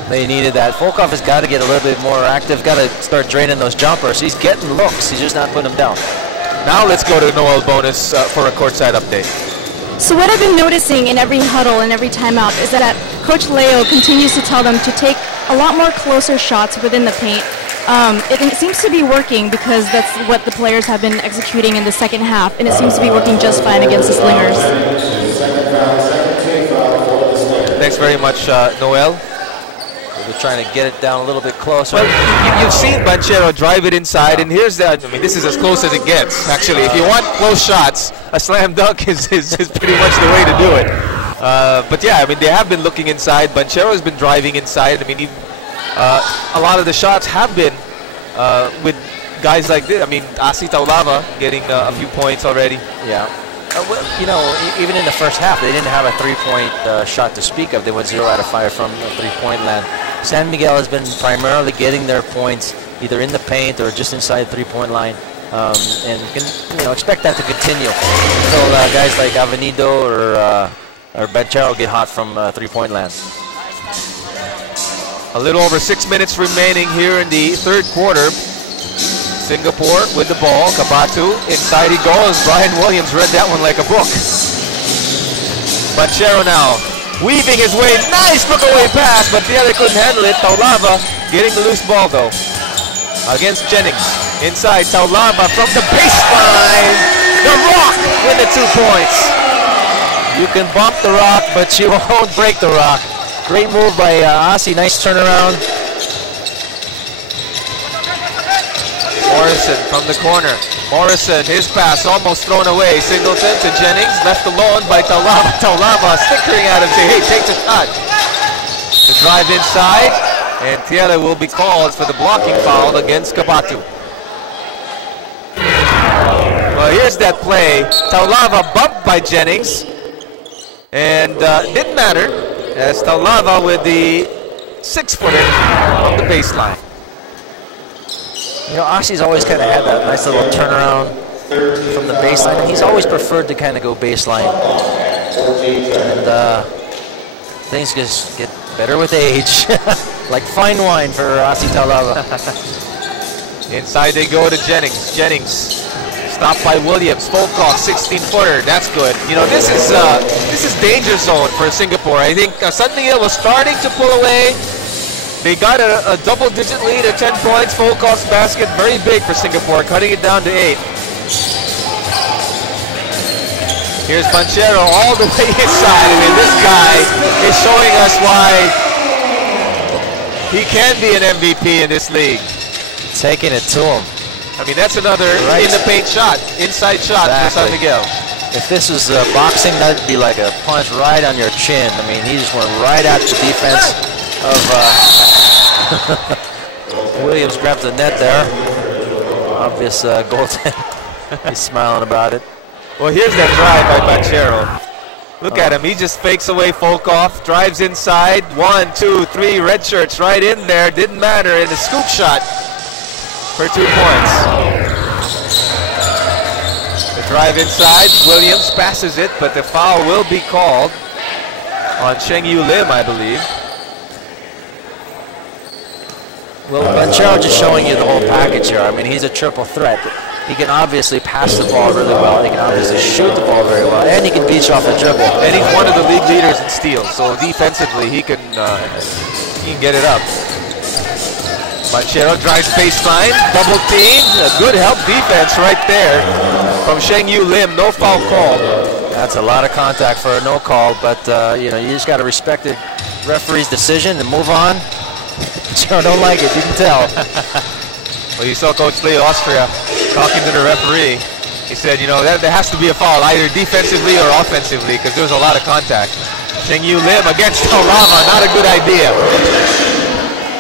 They needed that. Volkov has got to get a little bit more active, got to start draining those jumpers. He's getting looks, he's just not putting them down. Now let's go to Noel Bonus for a courtside update. So what I've been noticing in every huddle and every timeout is that Coach Leo continues to tell them to take a lot more closer shots within the paint. It seems to be working because that's what the players have been executing in the second half, and it seems to be working just fine against the Slingers. Thanks very much, Noel. They're trying to get it down a little bit closer. Well, you've seen Banchero drive it inside, and here's that. I mean, this is as close as it gets, actually. If you want close shots, a slam dunk is pretty much the way to do it. But yeah, I mean, they have been looking inside. Banchero has been driving inside. I mean, a lot of the shots have been with guys like this. I mean, Asi Taulava getting a few points already. Yeah. Well, you know, even in the first half, they didn't have a three-point shot to speak of. They went 0 out of 5 from three-point land. San Miguel has been primarily getting their points either in the paint or just inside the three-point line, and can, you know, expect that to continue until guys like Avenido or Banchero get hot from three-point land. A little over 6 minutes remaining here in the third quarter. Singapore with the ball. Kabatu, inside he goes. Brian Williams read that one like a book. Banchero now, weaving his way. Nice look-away pass, but the other couldn't handle it. Taulava getting the loose ball, though, against Jennings. Inside, Taulava from the baseline. The Rock with the 2 points. You can bump the Rock, but you won't break the Rock. Great move by Asi. Nice turnaround. Morrison from the corner. Morrison, his pass almost thrown away. Singleton to Jennings, left alone by Taulava. Taulava snickering at him, say, hey, take the shot. The drive inside, and Tiela will be called for the blocking foul against Kabatu. Well, here's that play. Taulava bumped by Jennings, and didn't matter, as Taulava with the 6-footer from the baseline. You know, Asi's always kind of had that nice little turnaround from the baseline, and he's always preferred to kind of go baseline. And things just get better with age, like fine wine for Asi Taulava. Inside they go to Jennings. Jennings stopped by Williams. Volkov, 16-footer. That's good. You know, this is danger zone for Singapore. I think San Miguel was starting to pull away. They got a double-digit lead at 10 points. Volkov's basket, very big for Singapore, cutting it down to 8. Here's Banchero all the way inside. I mean, this guy is showing us why he can be an MVP in this league. Taking it to him. I mean, that's another in-the-paint shot, inside shot for San Miguel. If this was boxing, that'd be like a punch right on your chin. I mean, he just went right at the defense of Williams. Grabs the net there. Obvious goaltender. He's smiling about it. Well, here's that drive by Banchero. Look at him. He just fakes away Folkoff, drives inside. 1, 2, 3 red shirts right in there. Didn't matter. And a scoop shot for 2 points. The drive inside. Williams passes it, but the foul will be called on Sheng-Yu Lim, I believe. Well, Banchero just showing you the whole package here. I mean, he's a triple threat. He can obviously pass the ball really well. He can obviously shoot the ball very well, and he can beat you off the dribble. And he's one of the league leaders in steals, so defensively he can get it up. Banchero drives baseline, double team, a good help defense right there from Sheng-Yu Lim. No foul call. That's a lot of contact for a no call, but you know, you just got to respect the referee's decision and move on. Sure, don't like it. You can tell. Well, you saw Coach Leo Austria talking to the referee. He said, you know, there has to be a foul either defensively or offensively because there was a lot of contact. Sheng-Yu Lim against Taulava, not a good idea.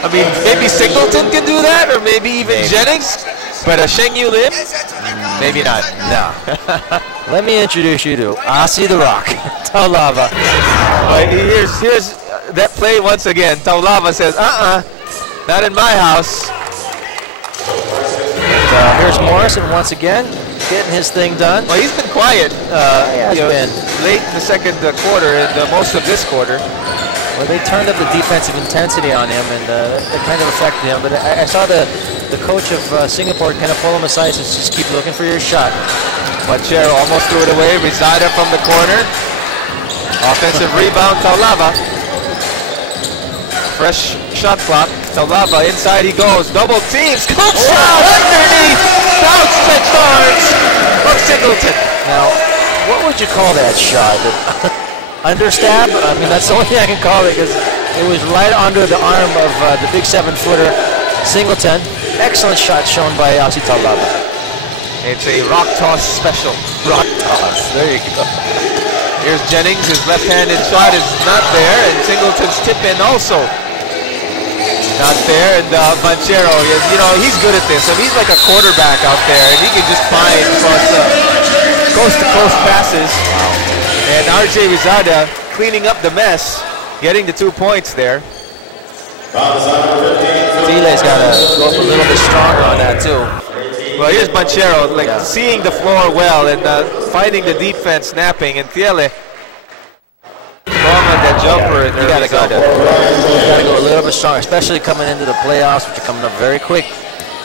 I mean, maybe Singleton can do that, or maybe even Jennings, but Sheng-Yu Lim, maybe not. No. Let me introduce you to Asi the Rock, Taulava. But here's that play once again. Taulava says, not in my house. Here's Morrison once again, getting his thing done. Well, he's been quiet late in the second quarter and most of this quarter. Well, they turned up the defensive intensity on him, and it kind of affected him. But I saw the coach of Singapore kind of pull him aside and just keep looking for your shot. Banchero almost threw it away. Rizada from the corner. Offensive rebound, Taulava. Fresh shot clock. Taulava inside he goes. Double team. Scoop shot underneath. Outstretched arms of Singleton. Now, what would you call that shot? Understab? I mean, that's the only thing I can call it because it was right under the arm of the big 7-footer Singleton. Excellent shot shown by Asi Taulava. It's a rock toss special. Rock toss. There you go. Here's Jennings. His left-handed shot is not there, and Singleton's tip in also not there. And Banchero, you know, he's good at this. I mean, he's like a quarterback out there, and he can just find coast-to-coast passes. And RJ Rizada cleaning up the mess, getting the 2 points there. Thiele's got to go up a little bit stronger on that too. Well, here's Banchero, seeing the floor well and finding the defense snapping, and Thiele strong on that jumper. And you got to go. You got to go a little bit stronger, especially coming into the playoffs, which are coming up very quick.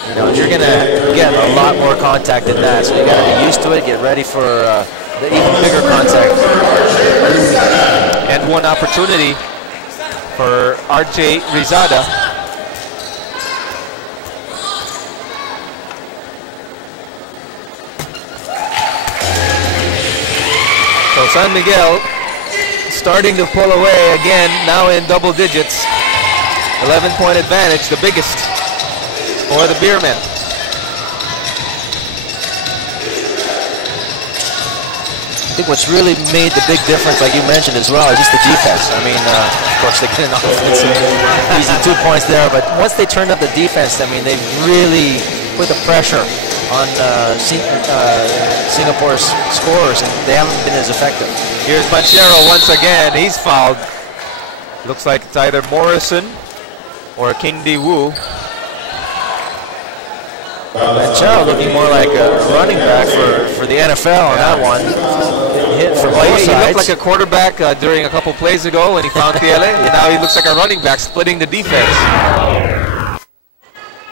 You know, you're going to get a lot more contact than that, so you got to be used to it. Get ready for the even bigger contact. And one opportunity for RJ Rizada. So San Miguel starting to pull away again, now in double digits. 11-point advantage, the biggest for the Beermen. I think what's really made the big difference, like you mentioned as well, is just the defense. I mean, of course, they get an offensive easy 2 points there, but once they turned up the defense, I mean, they really put the pressure on Singapore's scorers, and they haven't been as effective. Here's Banchero once again. He's fouled. Looks like it's either Morrison or King Di Woo. Banchero looking more like a running back for the NFL on that one. Hit from both sides. He looked like a quarterback during a couple plays ago when he found Thiele, and now he looks like a running back splitting the defense.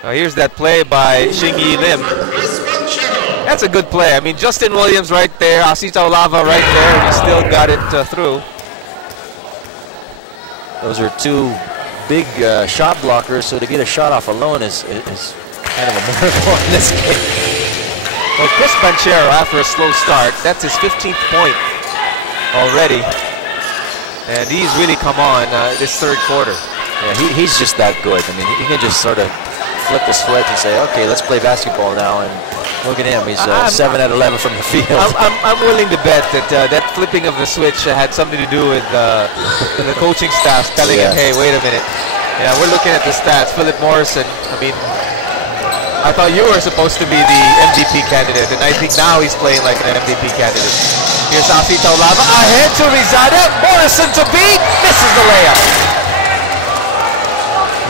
Now here's that play by Sheng-Yu Lim. That's a good play. I mean, Justin Williams right there, Asi Taulava right there, and he still got it through. Those are two big shot blockers, so to get a shot off alone is kind of a miracle in this game. Well, Chris Banchero, after a slow start, that's his 15th point already. And he's really come on this third quarter. Yeah, he's just that good. I mean, he can just sort of flip the switch and say, okay, let's play basketball now. And look at him. He's 7 out of 11 from the field. I'm willing to bet that that flipping of the switch had something to do with the coaching staff telling him, hey, wait a minute. Yeah, we're looking at the stats. Philip Morrison, I mean, I thought you were supposed to be the MVP candidate, and I think now he's playing like an MVP candidate. Here's Asi Taulava, ahead to Rizada, Morrison to beat, misses the layup.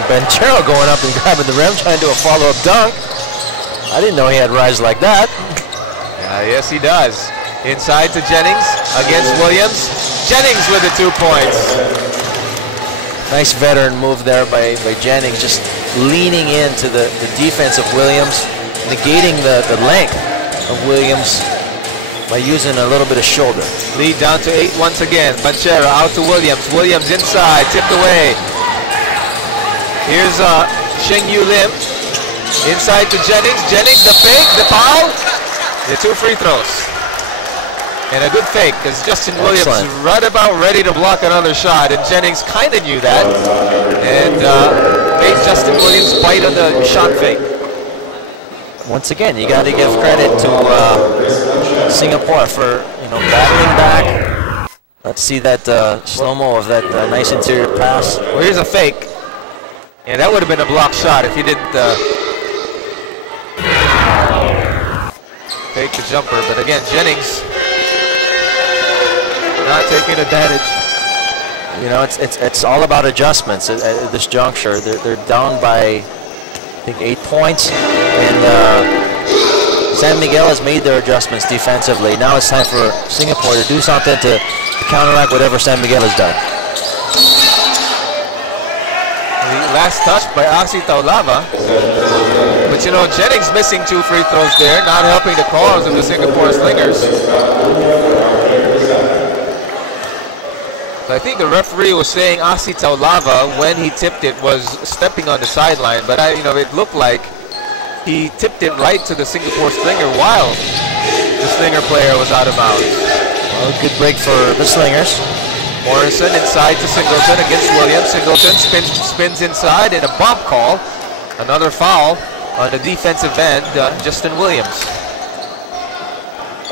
Banchero going up and grabbing the rim, trying to do a follow-up dunk. I didn't know he had rise like that. Yes, he does. Inside to Jennings against Williams. Jennings with the 2 points. Nice veteran move there by Jennings, just leaning into the defense of Williams, negating the length of Williams by using a little bit of shoulder. Lead down to 8 once again. Banchero out to Williams. Williams inside, tipped away. Here's Sheng Yu Lim. Inside to Jennings. Jennings, the fake, the foul. The 2 free throws. And a good fake, because Justin Williams is right about ready to block another shot, and Jennings kind of knew that, and made Justin Williams bite on the shot fake. Once again, you got to give credit to Singapore for battling back. Let's see that slow-mo of that nice interior pass. Well, here's a fake, and that would have been a block shot if he didn't fake the jumper. But again, Jennings not taking advantage. It's all about adjustments at this juncture. They're down by, I think, 8 points, and San Miguel has made their adjustments defensively. Now it's time for Singapore to do something to counteract whatever San Miguel has done. The last touch by Asi Taulava. But Jennings missing 2 free throws there, not helping the cause of the Singapore Slingers. So I think the referee was saying Asi Taulava, when he tipped it, was stepping on the sideline, but it looked like he tipped it right to the Singapore Slinger while the Slinger player was out of bounds. Well, good break for the Slingers. Morrison inside to Singleton against Williams. Singleton spins inside, and a bump call. Another foul on the defensive end, Justin Williams.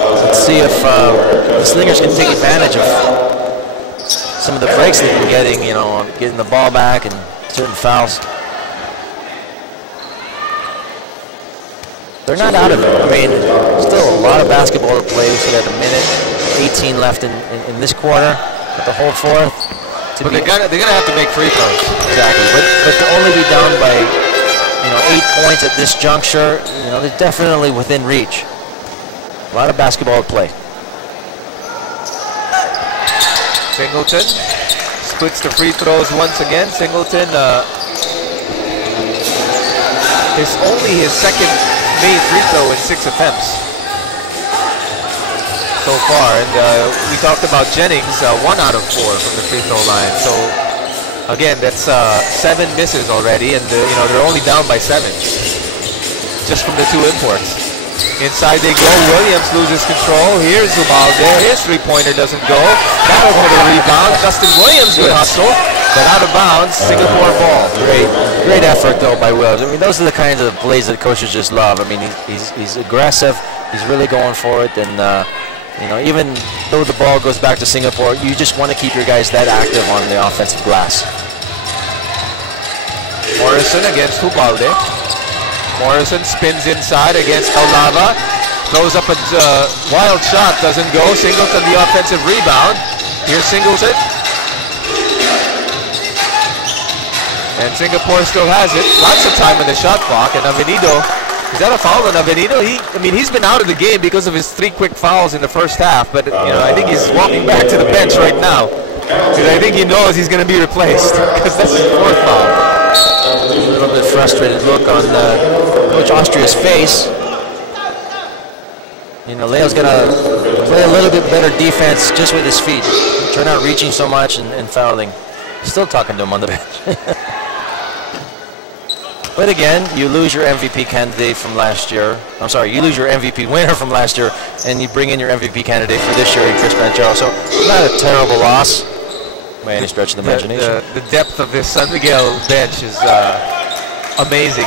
Let's see if the Slingers can take advantage of some of the breaks they've been getting, getting the ball back and certain fouls. They're not out of it. I mean, still a lot of basketball to play. We still got a minute 18 left in this quarter, but the whole fourth. But they're gonna have to make free throws. Exactly, but to only be down by 8 points at this juncture, they're definitely within reach. A lot of basketball to play. Singleton splits the free throws once again. Singleton is only his second made free throw in 6 attempts so far. And we talked about Jennings, 1 out of 4 from the free throw line. So again, that's 7 misses already, and they're only down by 7 just from the 2 imports. Inside they go. Williams loses control. Here's Ubalde. His 3-pointer doesn't go. That'll go to the rebound. Justin Williams good hustle, but out of bounds. Singapore ball. Great effort though by Williams. I mean, those are the kinds of plays that coaches just love. I mean, he's aggressive. He's really going for it, and even though the ball goes back to Singapore, you just want to keep your guys that active on the offensive glass. Morrison against Ubalde. Morrison spins inside against Taulava. Throws up a wild shot, doesn't go. Singleton the offensive rebound. Here's Singleton. And Singapore still has it. Lots of time in the shot clock. And Avenido, is that a foul on Avenido? He's been out of the game because of his 3 quick fouls in the first half. But I think he's walking back to the bench right now, because I think he knows he's going to be replaced, because that's his 4th foul. A little bit frustrated look on Coach Austria's face. Leo's going to play a little bit better defense just with his feet. Try not reaching so much and fouling. Still talking to him on the bench. But again, you lose your MVP candidate from last year. I'm sorry, you lose your MVP winner from last year, and you bring in your MVP candidate for this year in Chris Banchero. So not a terrible loss by any stretch of the imagination. The depth of this San Miguel bench is amazing.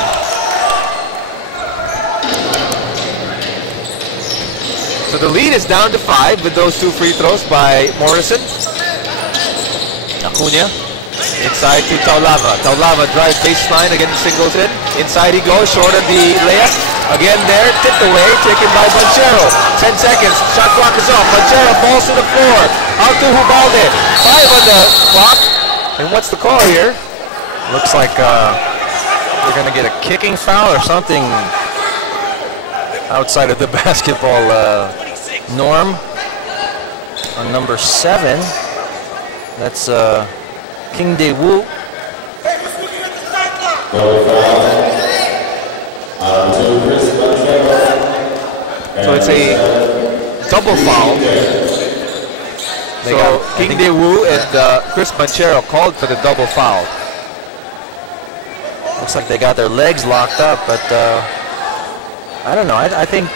So the lead is down to 5 with those 2 free throws by Morrison. Acuna. Inside to Taulava. Taulava drives baseline against Singleton. Inside he goes, short of the layup. Again there, tipped away, taken by Banchero. 10 seconds, shot clock is off. Banchero falls to the floor. Out to Hubalde. 5 on the clock. And what's the call here? Looks like they're going to get a kicking foul or something outside of the basketball norm. On number 7, that's King Dae-woo. So it's a double foul. So King Dae-woo and Chris Banchero called for the double foul. Looks like they got their legs locked up, but I don't know. I think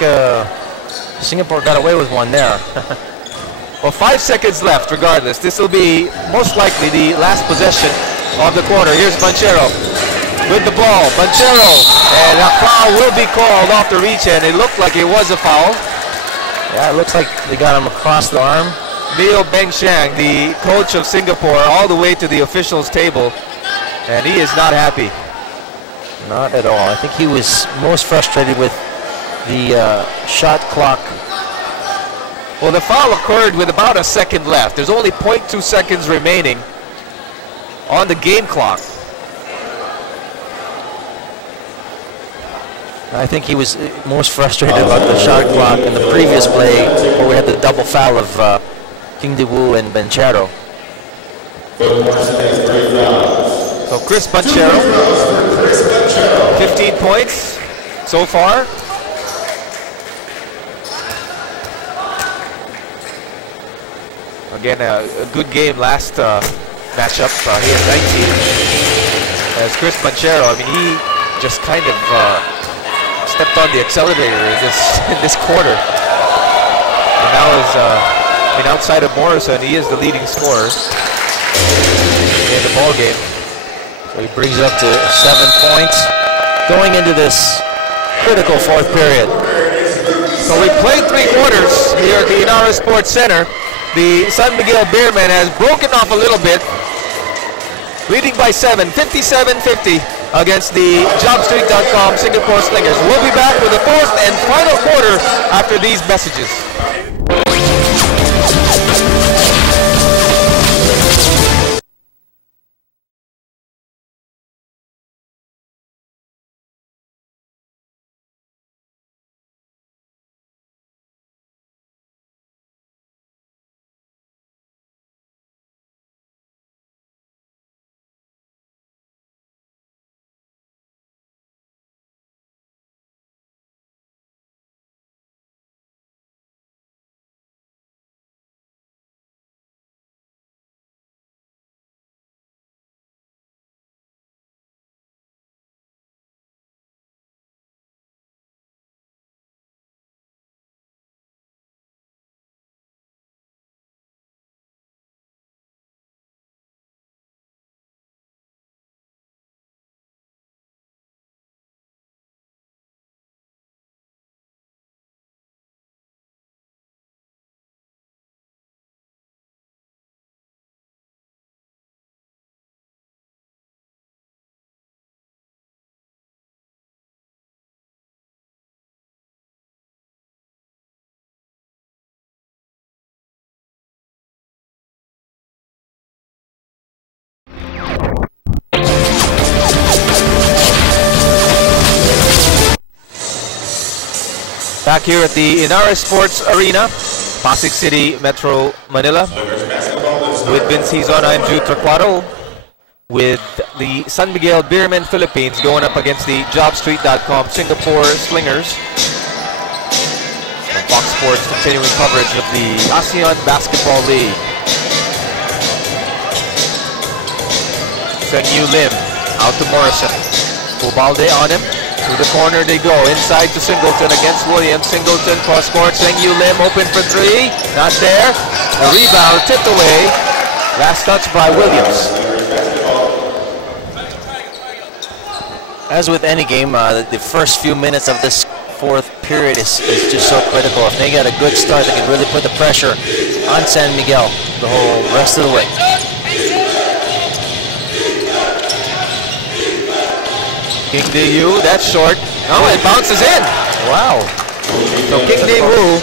Singapore got away with one there. Well, 5 seconds left regardless. This will be most likely the last possession of the quarter. Here's Banchero with the ball. Banchero, and a foul will be called off the reach, and it looked like it was a foul. Yeah, it looks like they got him across the arm. Leo Bengxiang, the coach of Singapore, all the way to the officials' table, and he is not happy. Not at all. I think he was most frustrated with the shot clock. Well, the foul occurred with about a second left. There's only 0.2 seconds remaining on the game clock. I think he was most frustrated about the shot clock in the previous play where we had the double foul of King Dae-woo and Banchero. So Chris Banchero, 15 points so far. Again, a good game last matchup. He had 19. As Chris Banchero, I mean, he just kind of stepped on the accelerator in this quarter. And now is, outside of Morrison, he is the leading scorer in the ball game. So he brings up to 7 points going into this critical fourth period. So we played 3 quarters here at the Inara Sports Center. The San Miguel Beermen has broken off a little bit, leading by 7, 57-50 against the JobStreet.com Singapore Slingers. We'll be back with the 4th and final quarter after these messages. Back here at the Inara Sports Arena, Pasig City, Metro Manila. With Vince Hizon, I'm Jude Tracuaro. With the San Miguel Beermen Philippines going up against the JobStreet.com Singapore Slingers. From Fox Sports continuing coverage of the ASEAN Basketball League. Sen-Yu Lim out to Morrison. Ubalde on him. To the corner they go. Inside to Singleton against Williams. Singleton cross court. Sen-Yu Lim open for 3. Not there. A rebound tipped away. Last touch by Williams. As with any game, the first few minutes of this fourth period is just so critical. If they get a good start, they can really put the pressure on San Miguel the whole rest of the way. King Dae-Yu, that's short. No, it bounces in. Wow. So King Dae-Woo,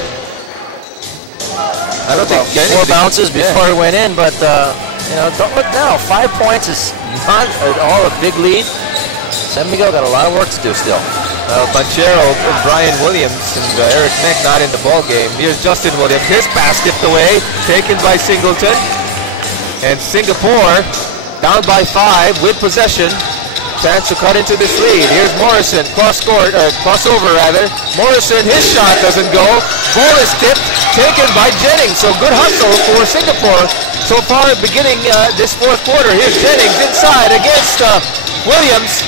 I don't think 4 bounces before it went in, but you know, don't look now. 5 points is not at all a big lead. San Miguel got a lot of work to do still. Banchero, Brian Williams, and Eric Meck not in the ball game. Here's Justin Williams. His pass skipped away, taken by Singleton. And Singapore down by 5 with possession. Chance to cut into this lead. Here's Morrison, crossover rather. Morrison, his shot doesn't go. Ball is tipped, taken by Jennings. So good hustle for Singapore so far beginning this fourth quarter. Here's Jennings inside against Williams.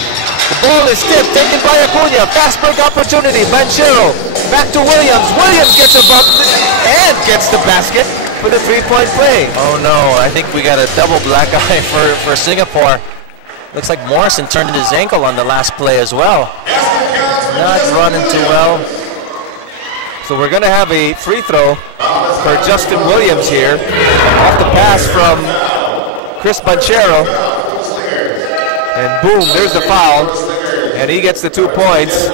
The ball is tipped, taken by Acuna. Fast break opportunity. Banchero back to Williams. Williams gets a bump and gets the basket for the 3-point play. Oh no, I think we got a double black eye for Singapore. Looks like Morrison turned his ankle on the last play as well. Not running too well. So we're going to have a free throw for Justin Williams here. Off the pass from Chris Banchero. And boom, there's the foul. And he gets the 2 points.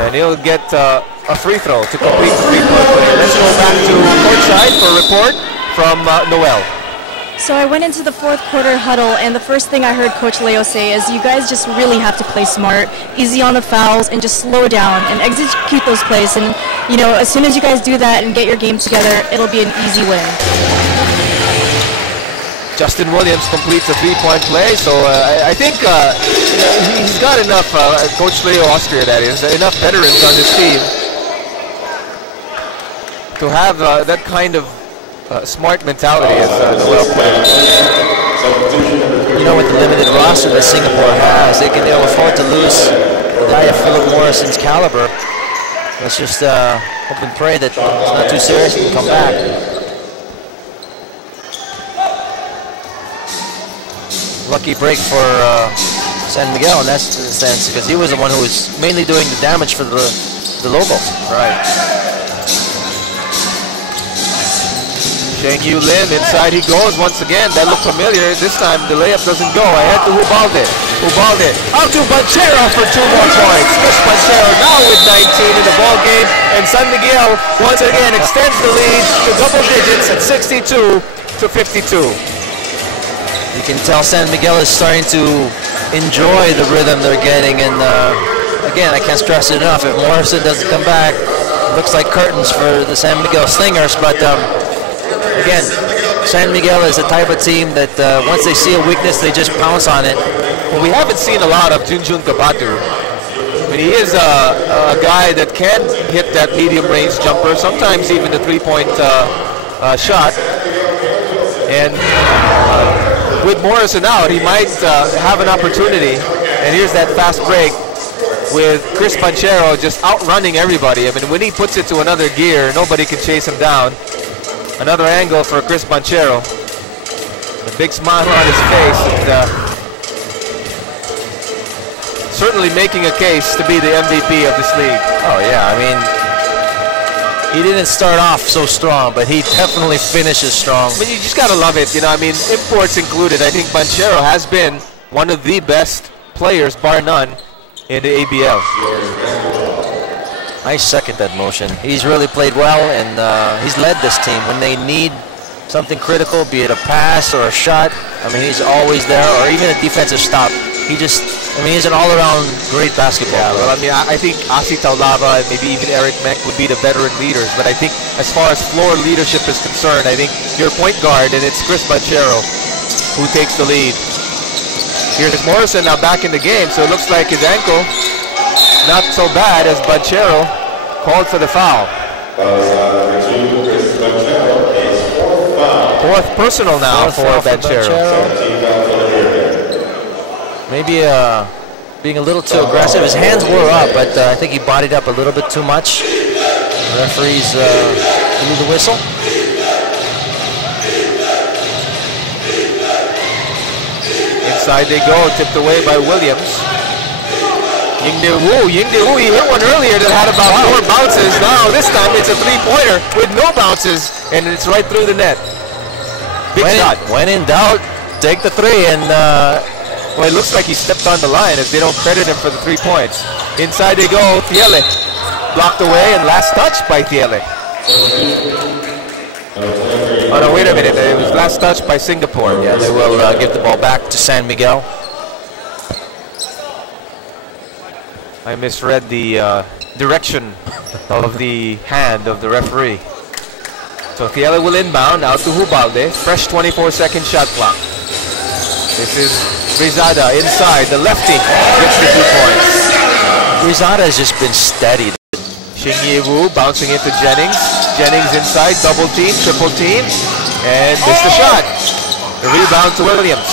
And he'll get a free throw to complete the 3-point play. Let's go back to courtside for a report from Noel. So I went into the fourth quarter huddle, and the first thing I heard Coach Leo say is, you guys just really have to play smart, easy on the fouls, and just slow down and execute those plays. And, you know, as soon as you guys do that and get your game together, it'll be an easy win. Justin Williams completes a 3-point play, so I think he's got enough, Coach Leo Austria that is, enough veterans on this team to have that kind of smart mentality as Noel played. You know, with the limited roster that Singapore has, they can afford to lose a guy of Philip Morrison's caliber. Let's just hope and pray that it's not too serious and come back. Lucky break for San Miguel in that sense, because he was the one who was mainly doing the damage for the locals. Right. Sheng Yu Lim, inside he goes once again. That looked familiar. This time the layup doesn't go. Ahead to Ubalde. Out to Banchero for 2 more points. Chris Banchero now with 19 in the ball game. And San Miguel once again extends the lead to double digits at 62 to 52. You can tell San Miguel is starting to enjoy the rhythm they're getting, and again, I can't stress it enough. If Morrison doesn't come back, it looks like curtains for the San Miguel Slingers. But again, San Miguel is the type of team that once they see a weakness, they just pounce on it. Well, we haven't seen a lot of Junjun Kabatu. I mean, he is a guy that can hit that medium range jumper, sometimes even the 3-point shot. And with Morrison out, he might have an opportunity. And here's that fast break with Chris Banchero just outrunning everybody. I mean, when he puts it to another gear, nobody can chase him down. Another angle for Chris Banchero. A big smile on his face. And, certainly making a case to be the MVP of this league. Oh yeah, I mean, he didn't start off so strong, but he definitely finishes strong. I mean, you just gotta love it, you know. I mean, imports included. I think Banchero has been one of the best players, bar none, in the ABL. I second that motion. He's really played well, and he's led this team when they need something critical, be it a pass or a shot. I mean, he's always there, or even a defensive stop. He's an all-around great basketball player. Well, I mean, I think Asi Taulava and maybe even Eric Meck would be the veteran leaders. But I think as far as floor leadership is concerned, I think your point guard, and it's Chris Banchero, who takes the lead. Here's Morrison now back in the game, so it looks like his ankle not so bad as Banchero called for the foul. Fourth personal now for Banchero. Maybe being a little too aggressive. His hands were up, but I think he bodied up a little bit too much. The referees blew the whistle. Inside they go, tipped away by Williams. Ying Dae-Woo, he hit one earlier that had about 4 bounces. Now this time it's a 3-pointer with no bounces, and it's right through the net. Big shot. When in doubt, take the 3, and Well, it looks like he stepped on the line as they don't credit him for the 3 points. Inside they go, Thiele. Blocked away and last touch by Thiele. Oh no, wait a minute. It was last touch by Singapore. Yeah, they will give the ball back to San Miguel. I misread the direction of the hand of the referee. So Thiele will inbound out to Hubalde. Fresh 24-second shot clock. This is Rizada inside. The lefty gets the 2 points. Rizada has just been steady. Xing Yiwu bouncing into Jennings. Jennings inside, double team, triple team, and missed the shot. The rebound to Williams.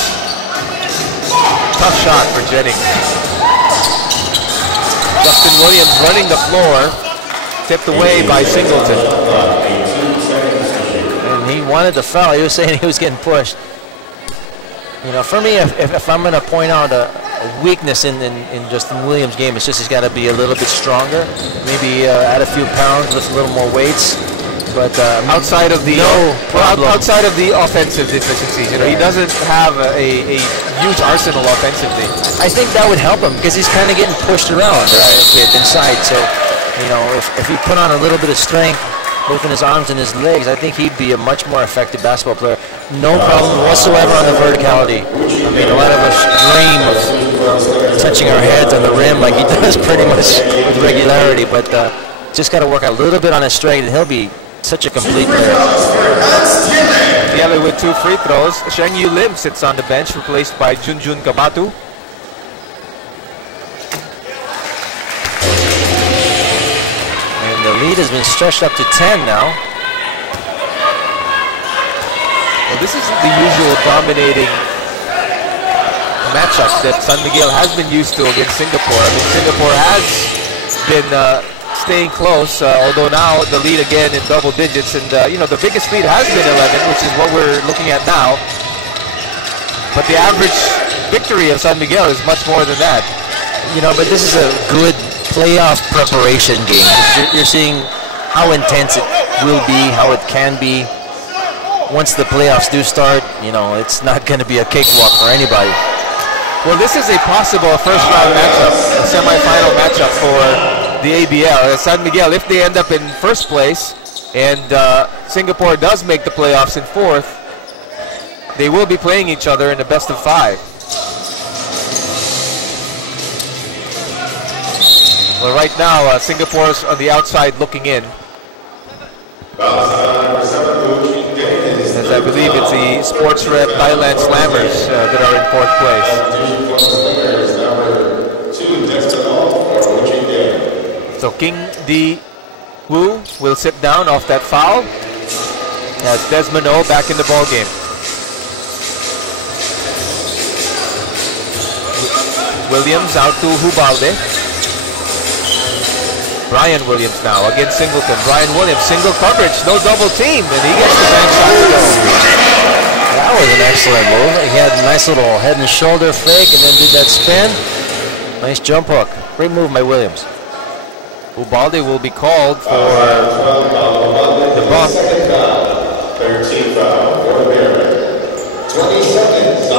Tough shot for Jennings. Justin Williams running the floor, tipped away by Singleton. And he wanted the foul. He was saying he was getting pushed. You know, for me, if I'm going to point out a weakness in Justin Williams' game, it's just he's got to be a little bit stronger. Maybe add a few pounds, lift a little more weights. But outside of the outside of the offensive deficiencies, you know, he doesn't have a huge arsenal offensively. I think that would help him because he's kind of getting pushed around a bit inside. So, you know, if he put on a little bit of strength, both in his arms and his legs, I think he'd be a much more effective basketball player. No problem whatsoever on the verticality. I mean, a lot of us dream of touching our heads on the rim like he does pretty much with regularity, but just got to work a little bit on his strength, and he'll be such a complete player. Thiele with 2 free throws. Sheng Yu Lim sits on the bench, replaced by Junjun Kabatu. And the lead has been stretched up to 10 now. Well, this isn't the usual dominating matchup that San Miguel has been used to against Singapore. I mean, Singapore has been staying close, although now the lead again in double digits, and you know, the biggest lead has been 11, which is what we're looking at now. But the average victory of San Miguel is much more than that. You know, but this is a good playoff preparation game. You're seeing how intense it will be, how it can be. Once the playoffs do start, you know, it's not going to be a cakewalk for anybody. Well, this is a possible first-round matchup, a semifinal matchup for the ABL. San Miguel, if they end up in first place and Singapore does make the playoffs in fourth, they will be playing each other in the best of 5. Well, right now, Singapore's on the outside looking in. As I believe it's the Sports Rep Thailand Slammers that are in 4th place. So King Di Woo will sit down off that foul as Desmond O back in the ball game. Williams out to Hubalde. Brian Williams now against Singleton. Brian Williams, single coverage, no double team, and he gets the bank shot to go. That was an excellent move. He had a nice little head and shoulder fake and then did that spin. Nice jump hook. Great move by Williams. Ubalde will be called for the bump. 13 foul for Beermen. 20 seconds.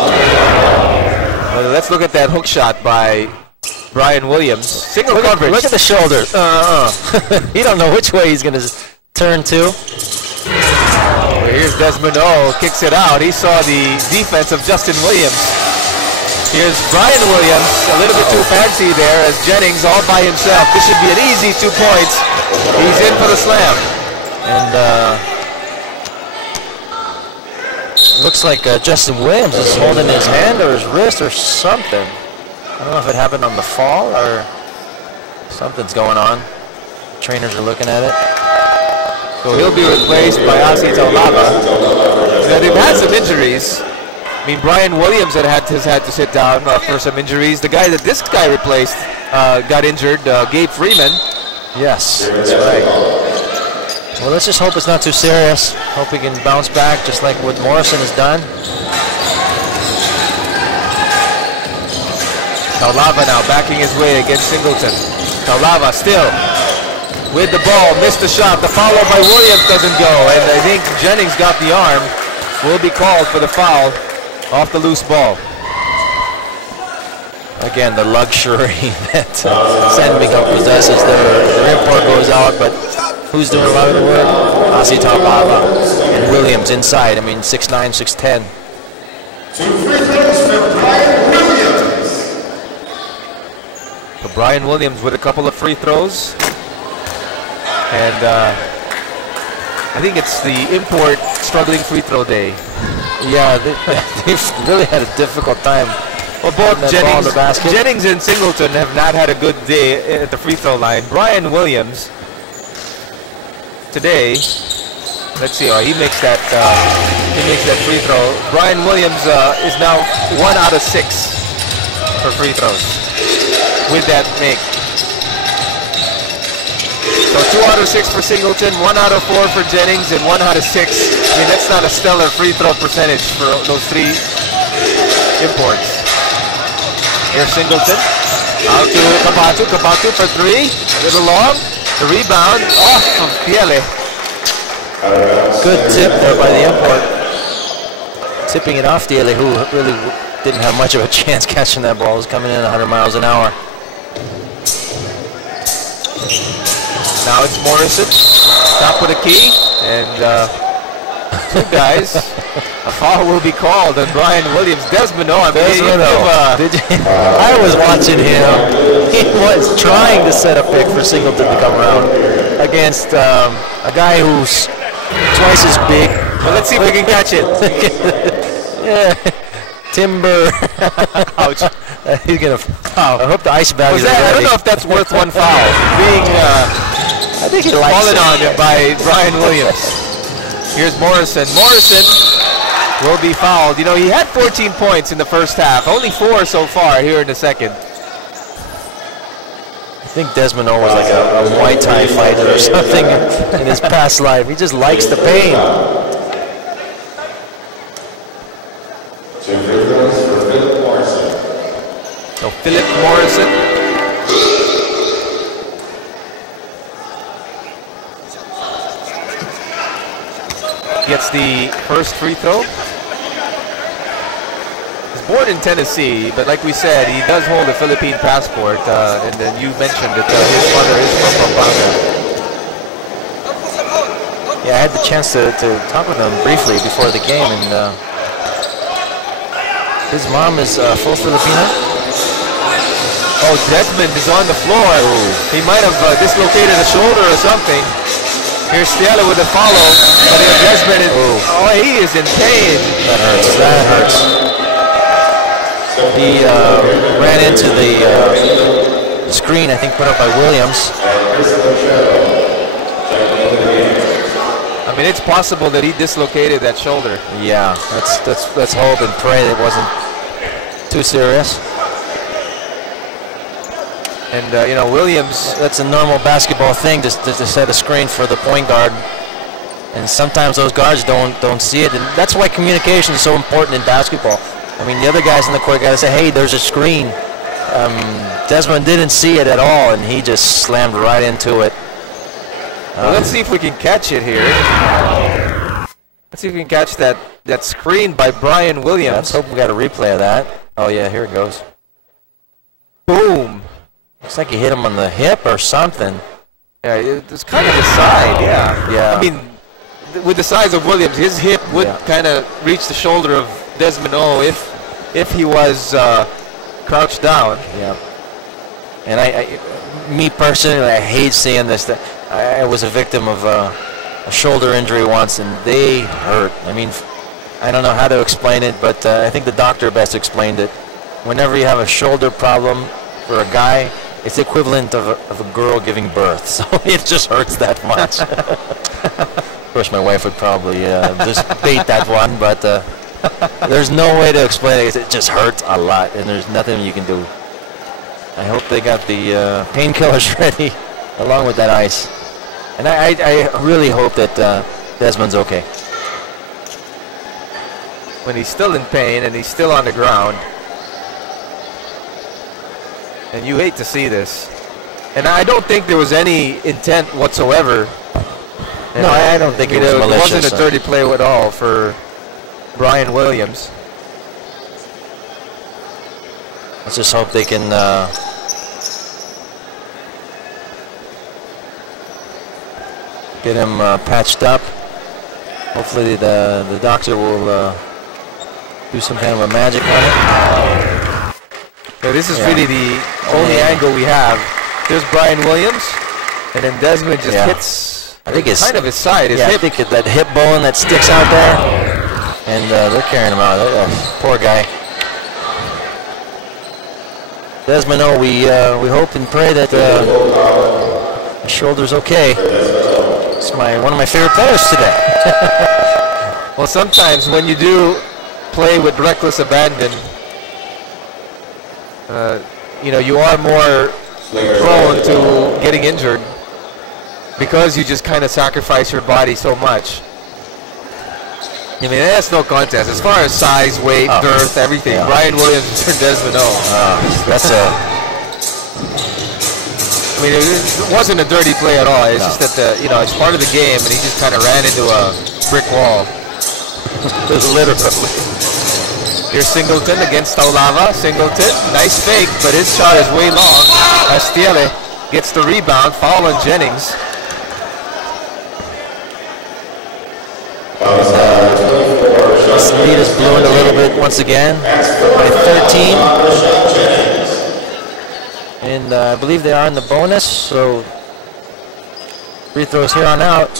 Well, let's look at that hook shot by Brian Williams. Single coverage. Look at the shoulder. You don't know which way he's going to turn to. Well, here's Desmond O. Kicks it out. He saw the defense of Justin Williams. Here's Brian Williams. A little bit too fancy there as Jennings all by himself. This should be an easy 2 points. He's in for the slam. And looks like Justin Williams is holding his hand or his wrist or something. I don't know if it happened on the fall or something's going on. Trainers are looking at it. So he'll be replaced by Asi Taulava. Now they've had some injuries. I mean, Brian Williams has had to sit down for some injuries. The guy that this guy replaced got injured, Gabe Freeman. Yes, that's right. Well, let's just hope it's not too serious. Hope he can bounce back just like what Morrison has done. Taulava now backing his way against Singleton. Taulava still with the ball, missed the shot. The follow by Williams doesn't go, and I think Jennings got the arm. Will be called for the foul off the loose ball. Again, the luxury that San Miguel possesses. Their import goes out, but who's doing a lot of the work? Asi Taulava and Williams inside. I mean, 6'9", 6'10". 2 free throws for Brian Williams. So Brian Williams with a couple of free throws. And I think it's the import struggling free throw day. Yeah, they've really had a difficult time. Well, both Jennings and Singleton have not had a good day at the free throw line. Brian Williams today, let's see, he makes that free throw. Brian Williams is now 1 out of 6 for free throws with that make. So 2 out of 6 for Singleton, 1 out of 4 for Jennings, and 1 out of 6. I mean, that's not a stellar free throw percentage for those 3 imports. Here's Singleton. Out to Kabatu. Kabatu for 3. A little long. The rebound off of Piele. Good tip there by the import. Tipping it off Piele, who really didn't have much of a chance catching that ball. It was coming in 100 miles an hour. Now it's Morrison. Top with a key. And 2 guys. A foul will be called on Brian Williams. Desmond, I was watching him. He was trying to set a pick for Singleton to come around against a guy who's twice as big. Well, let's see if we can catch it. Yeah. Timber. Ouch. He's going to foul. I hope the ice bag is ready. I don't know if that's worth 1 foul. Being I think he likes fallen on him by Brian Williams. Here's Morrison. Morrison will be fouled. You know, he had 14 points in the first half. Only 4 so far here in the second. I think Desmond O was like a Muay Thai fighter or something in his past life. He just likes the pain. 2 free throws for Philip Morrison. So Philip Morrison. Gets the first free throw. He's born in Tennessee, but like we said, he does hold a Philippine passport. And then you mentioned that his mother is from Pampanga. Yeah, I had the chance to talk with him briefly before the game, and his mom is full Filipino. Oh, Desmond is on the floor. Ooh. He might have dislocated a shoulder or something. Here's Stiala with a follow, but Desmond is, he is in pain. That hurts. He ran into the screen, I think, put up by Williams. I mean, it's possible that he dislocated that shoulder. Yeah, let's hope and pray that it wasn't too serious. And Williams. That's a normal basketball thing to set a screen for the point guard, and sometimes those guards don't see it, and that's why communication is so important in basketball. I mean, the other guys in the court got to say, "Hey, there's a screen." Desmond didn't see it at all, and he just slammed right into it. Well, let's see if we can catch it here. Let's see if we can catch that screen by Brian Williams. Let's hope we got a replay of that. Oh yeah, here it goes. Boom. Looks like he hit him on the hip or something. Yeah, it was kind of the side, yeah. I mean, with the size of Williams, his hip would kind of reach the shoulder of Desmond O if he was crouched down. Yeah. And me personally, I hate seeing this. I was a victim of a shoulder injury once, and they hurt. I mean, I don't know how to explain it, but I think the doctor best explained it. Whenever you have a shoulder problem for a guy, it's the equivalent of a girl giving birth. So it just hurts that much. Of course, my wife would probably just bait that one, but there's no way to explain it. It just hurts a lot, and there's nothing you can do. I hope they got the painkillers ready along with that ice. And I really hope that Desmond's okay. When he's still in pain and he's still on the ground. And you hate to see this. And I don't think there was any intent whatsoever. No, I don't think it was malicious. It wasn't a dirty play at all for Brian Williams. let's just hope they can get him patched up. Hopefully the doctor will do some kind of a magic on it. Yeah, this is really the only angle we have. There's Brian Williams, and then Desmond just hits, I think it's kind of his side, his hip. I think that hip bone that sticks out there, and they're carrying him out. Poor guy. Desmond, we hope and pray that his shoulder's okay. It's one of my favorite players today. Well, sometimes when you do play with reckless abandon, you are more prone to getting injured because you just kind of sacrifice your body so much. I mean, that's no contest. As far as size, weight, girth, everything, Brian Williams and Desmond O. I mean, it wasn't a dirty play at all. It's just that, it's part of the game, and he just kind of ran into a brick wall. Literally. Here's Singleton against Taulava. Singleton, nice fake, but his shot is way long. Astiele gets the rebound. Foul on Jennings. Lead is blowing a little bit once again by 13. And I believe they are in the bonus, so free throws here on out.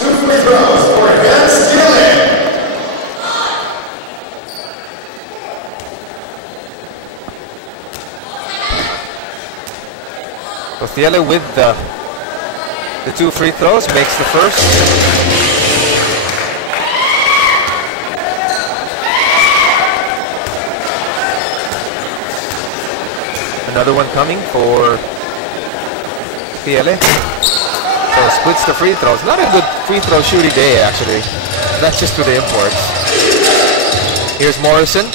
Othiele with the 2 free throws, makes the first. Another one coming for Thiele. So splits the free throws. Not a good free throw shooting day, actually. That's just for the imports. Here's Morrison.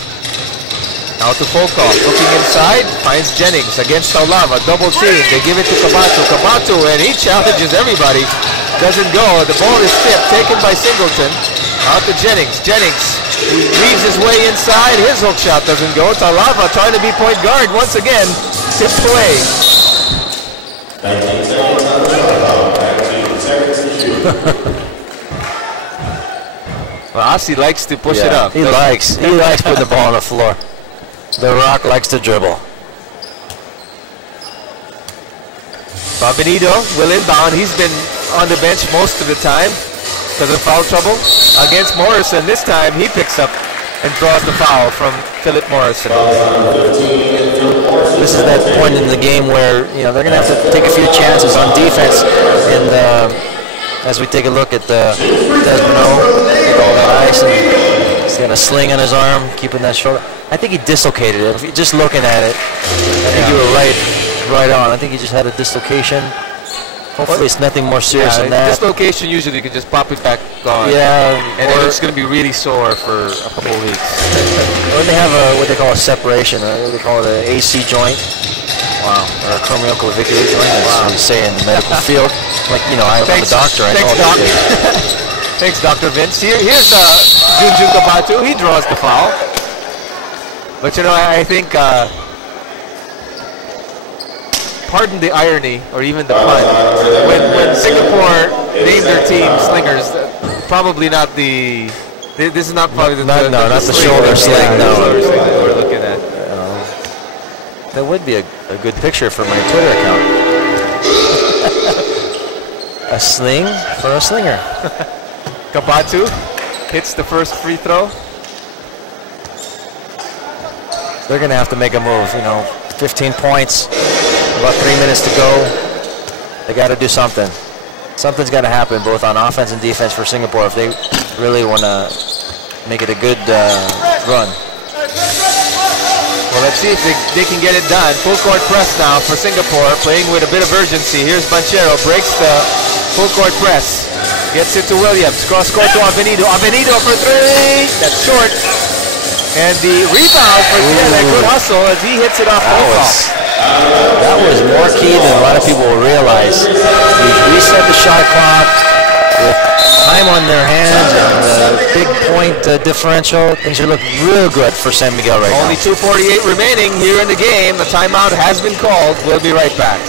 Now to Volkov, looking inside, finds Jennings against Taulava, double team, they give it to Kabatu, and he challenges everybody, doesn't go, the ball is tipped, taken by Singleton, out to Jennings, he weaves his way inside, his hook shot doesn't go, Taulava trying to be point guard once again, tipped away. Well, Asi likes to push it up. He likes putting the ball on the floor. The Rock likes to dribble. Benito will inbound. He's been on the bench most of the time because of foul trouble. Against Morrison, this time he picks up and draws the foul from Philip Morrison. This is that point in the game where they're going to have to take a few chances on defense. And as we take a look at Desmond O, all that ice, and he's got a sling on his arm, keeping that shoulder. I think he dislocated it. If you're just looking at it, I think you were right on. I think he just had a dislocation. Hopefully it's nothing more serious than that. Dislocation usually you can just pop it back on. Yeah. And then it's going to be really sore for a couple of weeks. Or they have what they call a separation. They call it an AC joint. Wow. Or a acromioclavicular joint, as we say in the medical field. Like, I'm a doctor. Thanks, Doc. Thanks, Dr. Vince. Here's Junjun Kabatu. He draws the foul. But I think, pardon the irony or even the pun, when Singapore named their team Slingers, probably not the. This is not probably not the shoulder sling. No, shoulder sling that we're looking at. That would be a good picture for my Twitter account. A sling for a slinger. Kabatu hits the first free throw. They're going to have to make a move. 15 points, about 3 minutes to go. They got to do something. Something's got to happen both on offense and defense for Singapore if they really want to make it a good run. Well, let's see if they can get it done. Full court press now for Singapore, playing with a bit of urgency. Here's Banchero, breaks the full court press. Gets it to Williams, cross court to Avenido. Avenido for 3, that's short. And the rebound for Thiele, good hustle as he hits it off Volkov. That was more key than a lot of people will realize. He reset the shot clock, with time on their hands and big point differential, things are looking real good for San Miguel right now. Only 2:48 remaining here in the game. The timeout has been called. We'll be right back.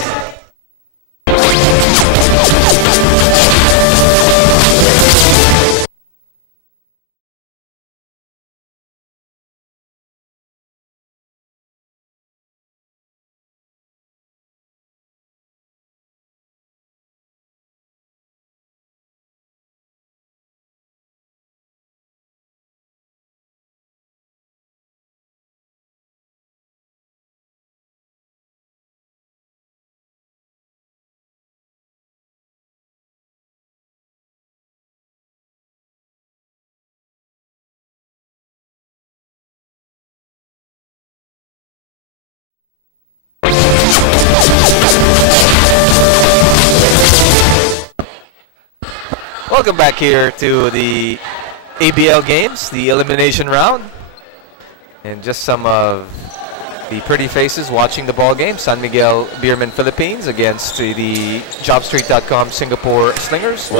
Welcome back here to the ABL games, the elimination round. And just some of the pretty faces watching the ball game. San Miguel Beermen Philippines against the JobStreet.com Singapore Slingers.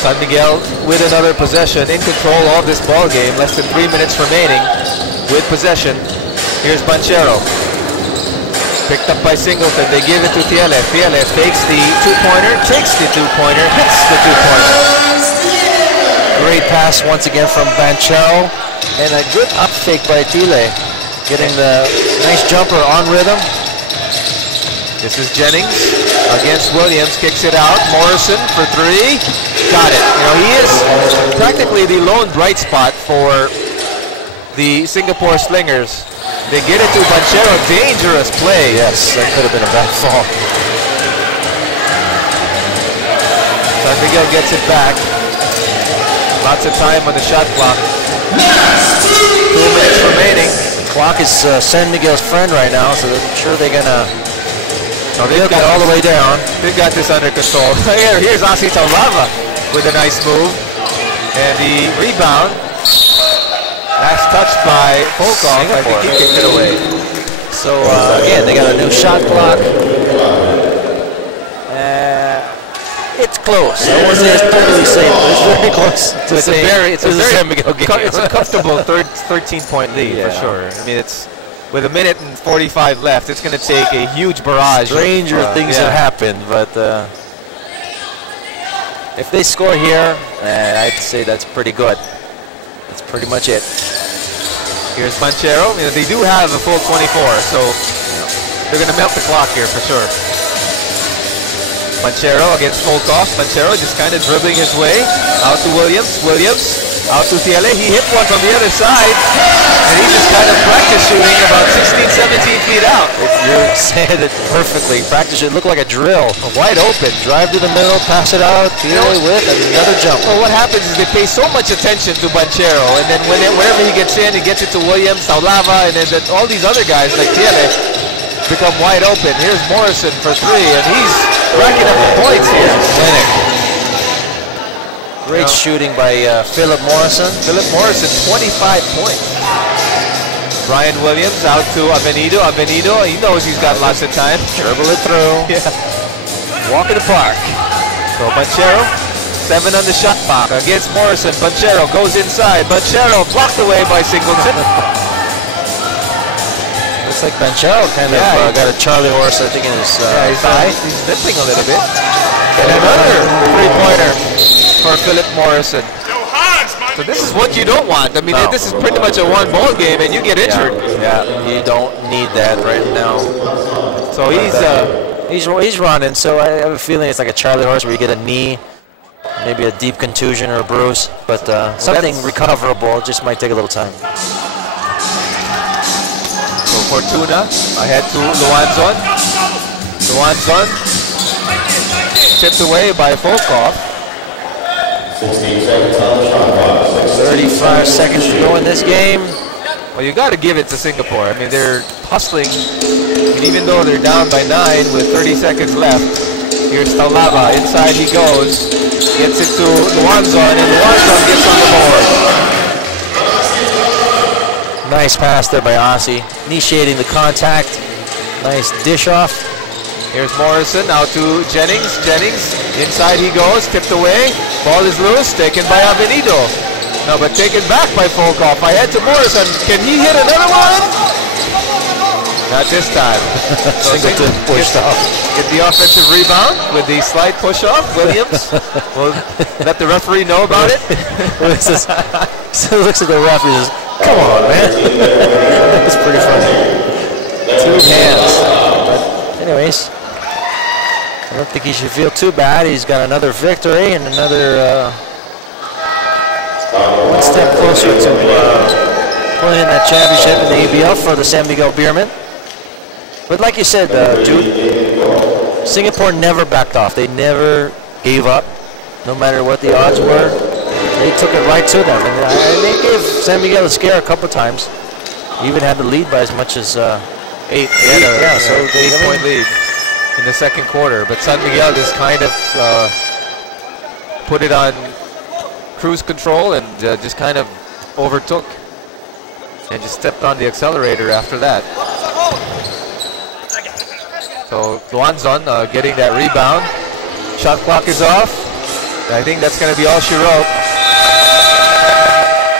San Miguel with another possession, in control of this ball game. Less than 3 minutes remaining with possession. Here's Banchero. Picked up by Singleton. They give it to Tiele. Tiele takes the two-pointer, hits the two-pointer. Great pass once again from Banchero. And a good up fake by Tiele. Getting the nice jumper on rhythm. This is Jennings against Williams. Kicks it out. Morrison for three. Got it. You know, he is practically the lone bright spot for the Singapore Slingers. They get it to Banchero. Dangerous play. Yes, that could have been a bad fall. San Miguel gets it back. Lots of time on the shot clock. 2 minutes remaining. The clock is San Miguel's friend right now, so I'm sure they're gonna milk it all the way down. They've got this under control. Here's Asi Taulava with a nice move. And the rebound. That's touched by Volkov. I think he kicked it away. So again, they got a new shot clock. It's close. I won't say it's totally safe, but it's very close to It's a very San Miguel game. It's a comfortable 13-point lead for sure. I mean, it's with 1 minute and 45 left. It's going to take a huge barrage. Stranger things have happened, but if they score here, I'd say that's pretty good. That's pretty much it. Here's Banchero. You know, they do have a full 24, so they're going to melt the clock here for sure. Banchero against Volkov. Banchero just kind of dribbling his way out to Williams. Williams out to Tiele. He hit one from the other side, and he just kind of practice shooting about 16, 17 feet out. You said it perfectly. Practice it. Looked like a drill. Wide open. Drive to the middle, pass it out, Tiele with another jump. Well, what happens is they pay so much attention to Banchero, and then whenever he gets in, he gets it to Williams, Taulava, and then all these other guys like Tiele become wide open. Here's Morrison for three, and he's racking up the points here. Clinic. Great shooting by Philip Morrison. Philip Morrison, 25 points. Brian Williams out to Avenido. Avenido, he knows he's got lots of time. Dribble it through. Yeah. Walk in the park. So Banchero, 7 on the shot clock against Morrison. Banchero goes inside. Banchero blocked away by Singleton. Looks like Banchero kind of got a Charlie horse, I think, in his thigh. He's limping a little bit. And another three-pointer for Philip Morrison. So this is what you don't want. I mean, this is pretty much a one-ball game, and you get injured. Yeah, you don't need that right now. So he's running. So I have a feeling it's like a Charlie horse where you get a knee, maybe a deep contusion or a bruise, but something recoverable. Just might take a little time. So Fortuna ahead to Luanzon. Luanzon tipped away by Volkov. 35 seconds to go in this game. Well, you got to give it to Singapore. I mean, they're hustling. And even though they're down by 9 with 30 seconds left, here's Taulava. Inside he goes. Gets it to Luanzon, and Luanzon gets on the board. Nice pass there by Asi. Initiating the contact. Nice dish off. Here's Morrison, now to Jennings. Jennings, inside he goes, tipped away. Ball is loose, taken by Avenido. No, but taken back by Volkov. Ahead to Morrison. Can he hit another one? Not this time. So Singleton pushed off. Get the offensive rebound with the slight push-off. Williams will let the referee know about it. So looks at the ref and says, come on, man. That's pretty funny. 2 hands. But anyways, I don't think he should feel too bad. He's got another victory and another one step closer to pulling in that championship in the ABL for the San Miguel Beermen. But like you said, Jude, Singapore never backed off. They never gave up, no matter what the odds were. They took it right to them, and they gave San Miguel a scare a couple of times. Even had the lead by as much as 8. Yeah, so 8-point lead in the second quarter. But San Miguel just kind of put it on cruise control and just kind of overtook and just stepped on the accelerator after that. So Luanzon getting that rebound. Shot clock is off. I think that's going to be all she wrote.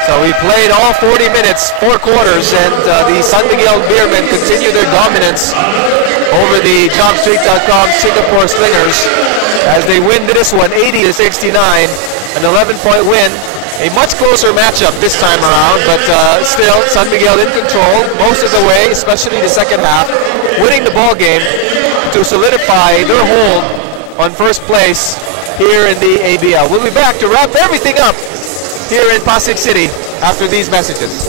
So we played all 40 minutes, 4 quarters, and the San Miguel Beermen continue their dominance over the JobStreet.com Singapore Slingers as they win this one 80-69, an 11-point win. A much closer matchup this time around, but still San Miguel in control most of the way, especially the second half, winning the ball game to solidify their hold on first place here in the ABL. We'll be back to wrap everything up here in Pasig City after these messages.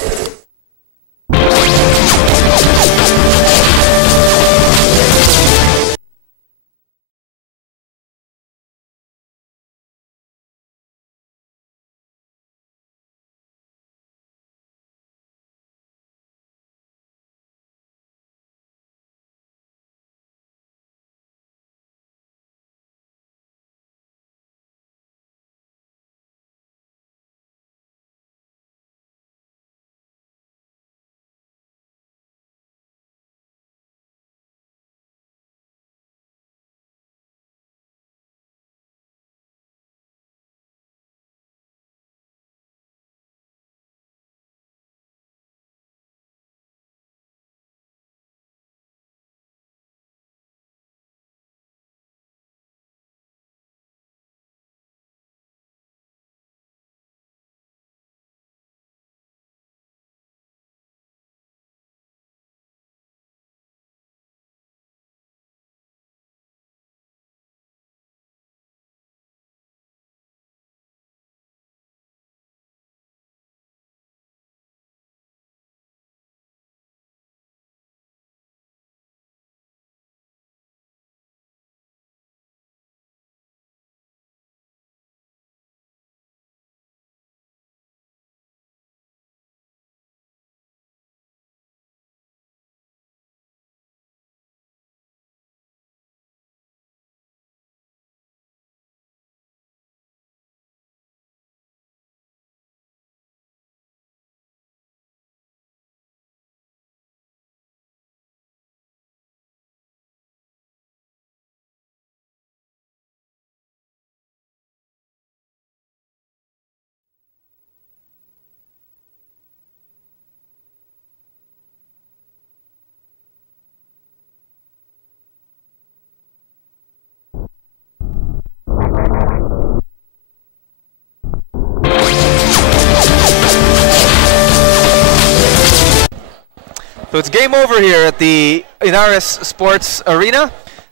So it's game over here at the Inares Sports Arena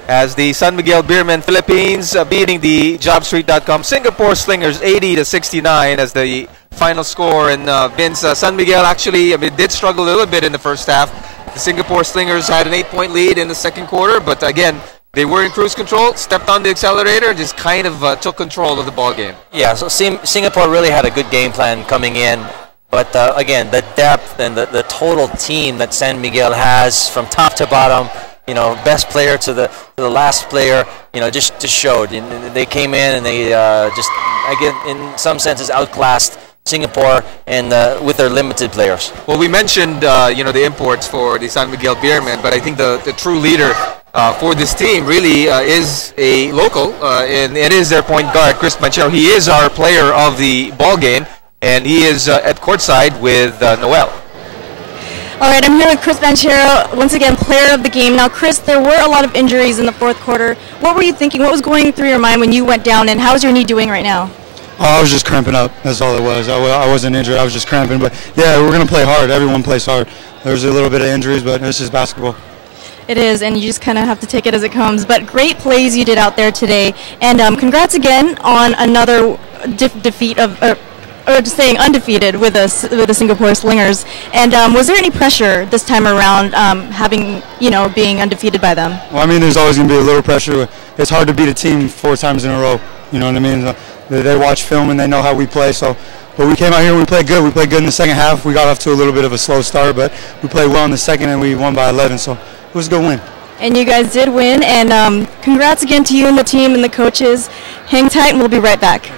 as the San Miguel Beermen Philippines beating the JobStreet.com Singapore Slingers 80-69 as the final score. And Vince, San Miguel actually did struggle a little bit in the first half. The Singapore Slingers had an 8-point lead in the second quarter, but again, they were in cruise control, stepped on the accelerator, and just kind of took control of the ball game. Yeah, so Singapore really had a good game plan coming in. But again, the depth and the total team that San Miguel has from top to bottom, you know, best player to the last player, you know, just showed. And they came in and they just, again, in some senses, outclassed Singapore and with their limited players. Well, we mentioned, you know, the imports for the San Miguel Beermen, but I think the true leader for this team really is a local, and it is their point guard, Chris Banchero. He is our player of the ball game, and he is at courtside with Noel. All right, I'm here with Chris Banchero, once again, player of the game. Now, Chris, there were a lot of injuries in the fourth quarter. What were you thinking? What was going through your mind when you went down, and how's your knee doing right now? Oh, I was just cramping up. That's all it was. I wasn't injured. I was just cramping. But, yeah, we're going to play hard. Everyone plays hard. There's a little bit of injuries, but this is basketball. It is, and you just kind of have to take it as it comes. But great plays you did out there today. And congrats again on another defeat of or just staying undefeated with the Singapore Slingers. And was there any pressure this time around being undefeated by them? Well, I mean, there's always going to be a little pressure. It's hard to beat a team 4 times in a row. You know what I mean? They watch film and they know how we play. So, but we came out here and we played good. We played good in the second half. We got off to a little bit of a slow start, but we played well in the second and we won by 11. So it was a good win. And you guys did win. And congrats again to you and the team and the coaches. Hang tight and we'll be right back.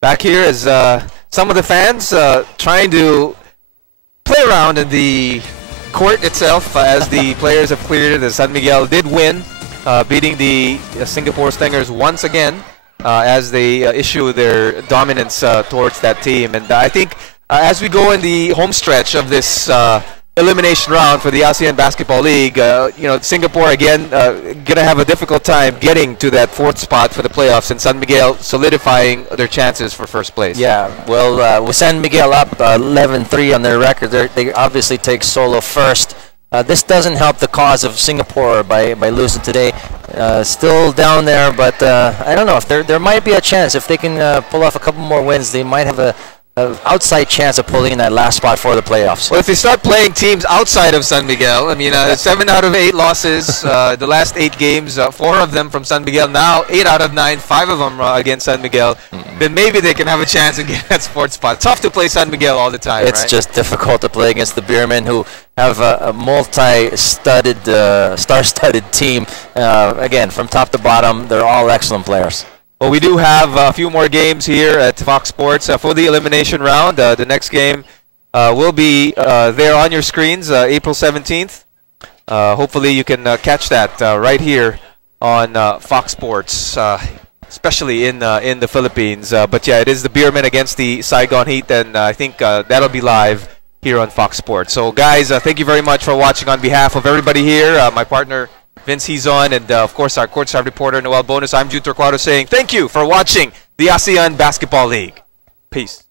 Back here is some of the fans trying to play around in the court itself as the players have cleared it. As San Miguel did win, beating the Singapore Slingers once again as they issue their dominance towards that team. And I think as we go in the home stretch of this elimination round for the ASEAN Basketball League, Singapore again gonna have a difficult time getting to that 4th spot for the playoffs, and San Miguel solidifying their chances for first place. Yeah, well, with San Miguel up 11-3 on their record, they obviously take solo first. This doesn't help the cause of Singapore by losing today. Still down there, but I don't know if there might be a chance if they can pull off a couple more wins. They might have a outside chance of pulling in that last spot for the playoffs. Well, if they start playing teams outside of San Miguel, I mean, 7 out of 8 losses, the last 8 games, 4 of them from San Miguel. Now 8 out of 9, 5 of them against San Miguel. Then maybe they can have a chance and get that 4th spot. Tough to play San Miguel all the time, It's right? just difficult to play against the Beermen, who have a multi-studded, star-studded team. Again, from top to bottom, they're all excellent players. Well, we do have a few more games here at Fox Sports for the elimination round. The next game will be there on your screens, April 17th. Hopefully you can catch that right here on Fox Sports, especially in the Philippines. But yeah, it is the Beermen against the Saigon Heat, and I think that'll be live here on Fox Sports. So guys, thank you very much for watching on behalf of everybody here. My partner Vince Hizon, and of course our courtside reporter Noel Bonus. I'm Jude Torquato saying thank you for watching the ASEAN Basketball League. Peace.